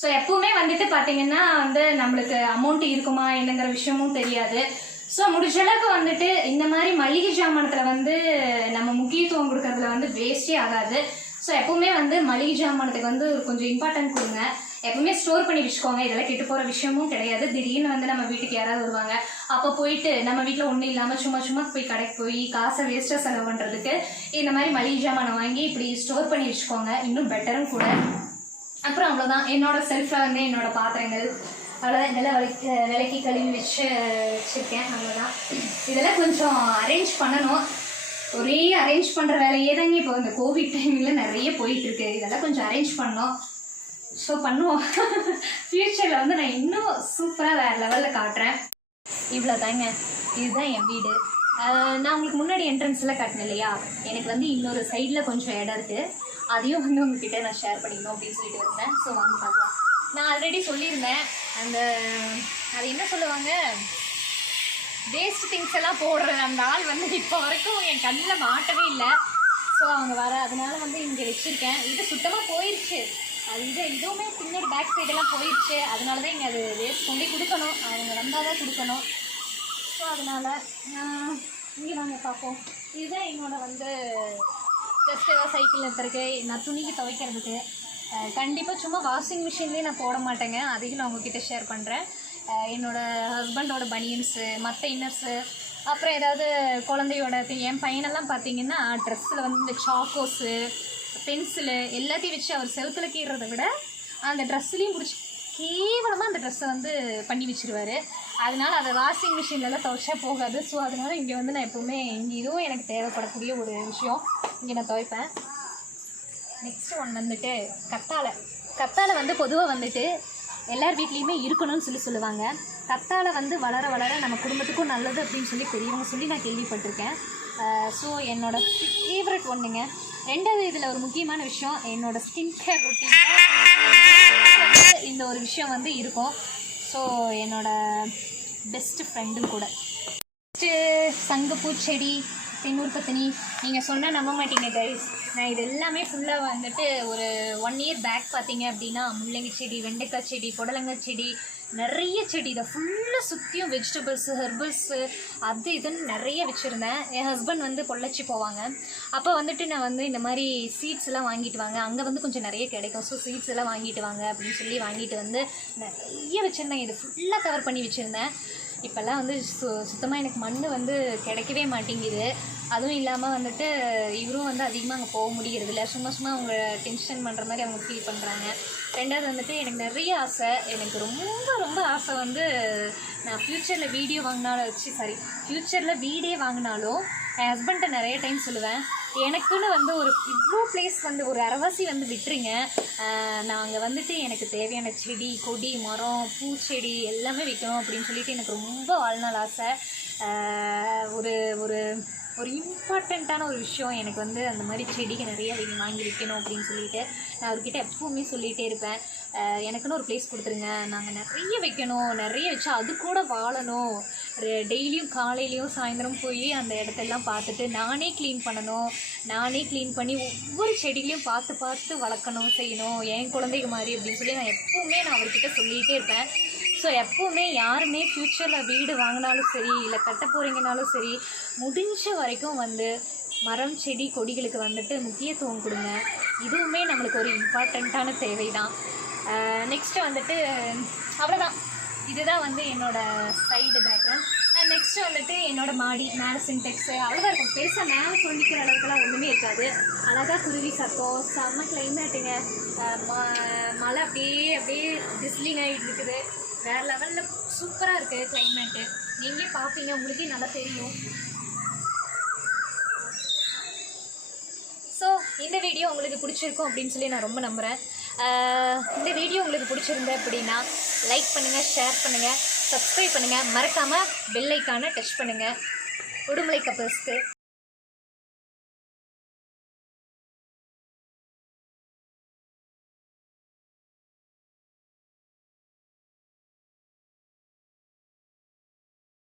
ஸோ எப்பவுமே வந்துட்டு பார்த்தீங்கன்னா வந்து நம்மளுக்கு அமௌண்ட் இருக்குமா என்னங்கிற விஷயமும் தெரியாது. ஸோ முடிஞ்ச அளவுக்கு வந்துட்டு இந்த மாதிரி மளிகை ஜாமானத்தில் வந்து நம்ம முக்கியத்துவம் கொடுக்கறதுல வந்து வேஸ்டே ஆகாது. ஸோ எப்பவுமே வந்து மளிகை ஜாமானத்துக்கு வந்து கொஞ்சம் இம்பார்ட்டன்ட் கொடுங்க. எப்பவுமே ஸ்டோர் பண்ணி வச்சுக்கோங்க. இதெல்லாம் கெட்டு போகிற விஷயமும் கிடையாது. திடீர்னு வந்து நம்ம வீட்டுக்கு யாராவது வருவாங்க, அப்போ போயிட்டு நம்ம வீட்டில் ஒன்றும் இல்லாமல் சும்மா போய் கடைக்கு போய் காசை வேஸ்ட்டாக செலவு பண்ணுறதுக்கு இந்த மாதிரி மளிகை ஜாமானை வாங்கி இப்படி ஸ்டோர் பண்ணி வச்சுக்கோங்க, இன்னும் பெட்டரும் கூட. அப்புறம் அவ்வளோதான், என்னோட செல்ஃபில் வந்து என்னோட பாத்திரங்கள் அவ்வளோதான், இதெல்லாம் விலைக்கு கழுவி வச்சுருக்கேன். அவ்வளோதான். இதெல்லாம் கொஞ்சம் அரேஞ்ச் பண்ணணும். ஒரே அரேஞ்ச் பண்ணுற வேலையே தாங்க இப்போ இந்த கோவிட் டைமில் நிறைய போயிட்டுருக்கு. இதெல்லாம் கொஞ்சம் அரேஞ்ச் பண்ணோம். ஸோ பண்ணுவோம். ஃப்யூச்சரில் வந்து நான் இன்னும் சூப்பராக வேறு லெவலில் காட்டுறேன். இவ்வளோ தாங்க, இதுதான் என் வீடு. நான் உங்களுக்கு முன்னாடி என்ட்ரன்ஸில் காட்டினேன் இல்லையா, எனக்கு வந்து இன்னொரு சைடில் கொஞ்சம் இடம் இருக்குது. அதையும் வந்து உங்ககிட்ட நான் ஷேர் பண்ணிக்கணும் அப்படின்னு சொல்லிட்டு இருந்தேன். ஸோ வாங்க பார்க்கலாம். நான் ஆல்ரெடி சொல்லியிருந்தேன், அது என்ன சொல்லுவாங்க, வேஸ்ட் திங்ஸ் எல்லாம் போடுறது அந்த ஆள் வந்து இப்போ வரைக்கும் என் கண்ணில் மாட்டவே இல்லை. ஸோ அவங்க அதனால வந்து இங்கே வச்சுருக்கேன். இது சுத்தமாக போயிடுச்சு. அது இதுவுமே பின்னாடி பேக் சைடெல்லாம் போயிடுச்சு. அதனால தான் இங்கே அது வேஸ்ட் கொண்டு கொடுக்கணும், அவங்க வந்தால் தான் கொடுக்கணும். ஸோ அதனால் இங்கே வாங்க பார்ப்போம். இதுதான் என்னோட வந்து ஜஸ்ட் சைக்கிள் எடுத்துருக்கு. நான் துணிக்கு துவைக்கிறதுக்கு கண்டிப்பாக சும்மா வாஷிங் மிஷின்லேயே நான் போட மாட்டேங்க. அதையும் நான் உங்ககிட்ட ஷேர் பண்ணுறேன். என்னோடய ஹஸ்பண்டோட பனியன்ஸு, மற்ற இன்னர்ஸு, அப்புறம் ஏதாவது குழந்தையோட என் பையனெல்லாம் பார்த்தீங்கன்னா ட்ரெஸ்ஸில் வந்து இந்த சாக்கோஸு, பென்சிலு எல்லாத்தையும் வச்சு அவர் செவுத்துல கீறதை விட அந்த ட்ரெஸ்ஸுலேயும் பிடிச்சி கேவலமாக அந்த ட்ரெஸ்ஸை வந்து பண்ணி வச்சுருவார். அதனால் அதை வாஷிங் மிஷின்லலாம் துவைச்சா போகாது. ஸோ அதனால் இங்கே வந்து நான் எப்போவுமே இங்கே இதுவும் எனக்கு தேவைப்படக்கூடிய ஒரு விஷயம், இங்கே நான் துவைப்பேன். நெக்ஸ்ட்டு ஒன் வந்துட்டு கத்தாழை வந்து பொதுவாக வந்துட்டு எல்லார் வீட்லேயுமே இருக்கணும்னு சொல்லுவாங்க. கத்தாழை வந்து வளர வளர நம்ம குடும்பத்துக்கும் நல்லது அப்படின்னு சொல்லி பெரியவங்க சொல்லி நான் கேள்விப்பட்டிருக்கேன். ஸோ என்னோடய ஃபேவரட் ஒன்றுங்க. ரெண்டாவது இதில் ஒரு முக்கியமான விஷயம், என்னோடய ஸ்கின் கேர் ரொட்டீன் இந்த ஒரு விஷயம் வந்து இருக்கும். ஸோ என்னோடய பெஸ்ட்டு ஃப்ரெண்டும் கூட. ஃபஸ்ட்டு சங்குப்பூ செடி, தென்னூர் பத்தினி, நீங்கள் சொன்னால் நம்ப மாட்டீங்க கைஸ். நான் இது எல்லாமே ஃபுல்லாக வந்துட்டு ஒரு 1 இயர் பேக் பார்த்தீங்க அப்படின்னா முள்ளங்கி செடி, வெண்டைக்காய் செடி, புடலங்காய் செடி, நிறைய செடி இதை ஃபுல்லாக சுற்றியும் வெஜிடபிள்ஸு, ஹெர்பல்ஸு அது இதுன்னு நிறைய வச்சுருந்தேன். என் ஹஸ்பண்ட் வந்து பொள்ளாச்சி போவாங்க. அப்போ வந்துட்டு நான் வந்து இந்த மாதிரி சீட்ஸ் எல்லாம் வாங்கிட்டு வாங்க, அங்கே வந்து கொஞ்சம் நிறைய கிடைக்கும். ஸோ சீட்ஸ் எல்லாம் வாங்கிட்டு வாங்க அப்படின்னு சொல்லி வாங்கிட்டு வந்து நிறைய வச்சுருந்தேன். இது ஃபுல்லாக கவர் பண்ணி வச்சுருந்தேன். இப்போல்லாம் வந்து சுத்தமாக எனக்கு மண் வந்து கிடைக்கவே மாட்டேங்குது. அதுவும் இல்லாமல் வந்துட்டு இவரும் வந்து அதிகமாக அங்கே போக முடிகிறதில்ல. சும்மா அவங்க டென்ஷன் பண்ணுற மாதிரி அவங்க ஃபீல் பண்ணுறாங்க. ரெண்டாவது வந்துட்டு எனக்கு நிறைய ஆசை, எனக்கு ரொம்ப ஆசை வந்து நான் ஃப்யூச்சரில் வீடே வாங்கினாலும் என் ஹஸ்பண்ட்டை நிறைய டைம் சொல்லுவேன், எனக்குன்னு வந்து ஒரு இவ்வளோ பிளேஸ் வந்து ஒரு அரைவாசி வந்து விட்டுருங்க, நாங்கள் வந்துட்டு எனக்கு தேவையான செடி, கொடி, மரம், பூச்செடி எல்லாமே வைக்கணும் அப்படின்னு சொல்லிட்டு எனக்கு ரொம்ப வாழ்நாள் ஆசை. ஒரு இம்பார்ட்டண்ட்டான ஒரு விஷயம் எனக்கு வந்து அந்த மாதிரி செடிக்கு நிறைய வாங்கி வைக்கணும் அப்படின்னு சொல்லிட்டு நான் அவர்கிட்ட எப்பவுமே சொல்லிகிட்டே இருப்பேன். எனக்குன்னு ஒரு பிளேஸ் கொடுத்துருங்க, நாங்கள் நிறைய வைக்கணும், நிறைய வச்சா அது கூட வாழணும். டெய்லியும் காலையிலையும் சாயந்தரம் போய் அந்த இடத்தெல்லாம் பார்த்துட்டு நானே க்ளீன் பண்ணணும், நானே க்ளீன் பண்ணி ஒவ்வொரு செடிகளையும் பார்த்து வளர்க்கணும், செய்யணும், என் குழந்தைங்க மாதிரி அப்படின்னு சொல்லி நான் அவர்கிட்ட சொல்லிகிட்டே இருப்பேன். ஸோ எப்போவுமே யாருமே ஃப்யூச்சரில் வீடு வாங்கினாலும் சரி, இல்லை கட்ட போகிறீங்கனாலும் சரி, முடிஞ்ச வரைக்கும் வந்து மரம், செடி, கொடிகளுக்கு வந்துட்டு முக்கியத்துவம் கொடுங்க. இதுவுமே நம்மளுக்கு ஒரு இம்பார்ட்டண்ட்டான தேவை தான். நெக்ஸ்ட்டு வந்துட்டு அவ்வளோதான், இதுதான் வந்து என்னோடய சைடு பேக்ரவுண்ட். நெக்ஸ்ட்டு வந்துட்டு என்னோட மாடி மேலே சின்டெக்ஸு அவ்வளோதான் இருக்கும். பெருசாக மேலே சொல்லிக்கிற அளவுக்குலாம் ஒன்றுமே இருக்காது. அழகாக குருவி சத்தம், செம்ம கிளைமேட்டுங்க. மழை அப்படியே டிஸ்லிங் ஆகிட்டு இருக்குது. வேறு லெவலில் சூப்பராக இருக்குது கிளைமேட்டு. நீங்களே பார்ப்பீங்க, உங்களுக்கே நல்லா தெரியும். ஸோ இந்த வீடியோ உங்களுக்கு பிடிச்சிருக்கும் அப்படின்னு சொல்லி நான் ரொம்ப நம்புகிறேன். இந்த வீடியோ உங்களுக்கு பிடிச்சிருந்தேன் அப்படின்னா லைக் பண்ணுங்கள், ஷேர் பண்ணுங்கள், சப்ஸ்கிரைப் பண்ணுங்கள், மறக்காமல் பெல் ஐக்கானை டச் பண்ணுங்கள். உடுமலை கப்பல்ஸ்க்கு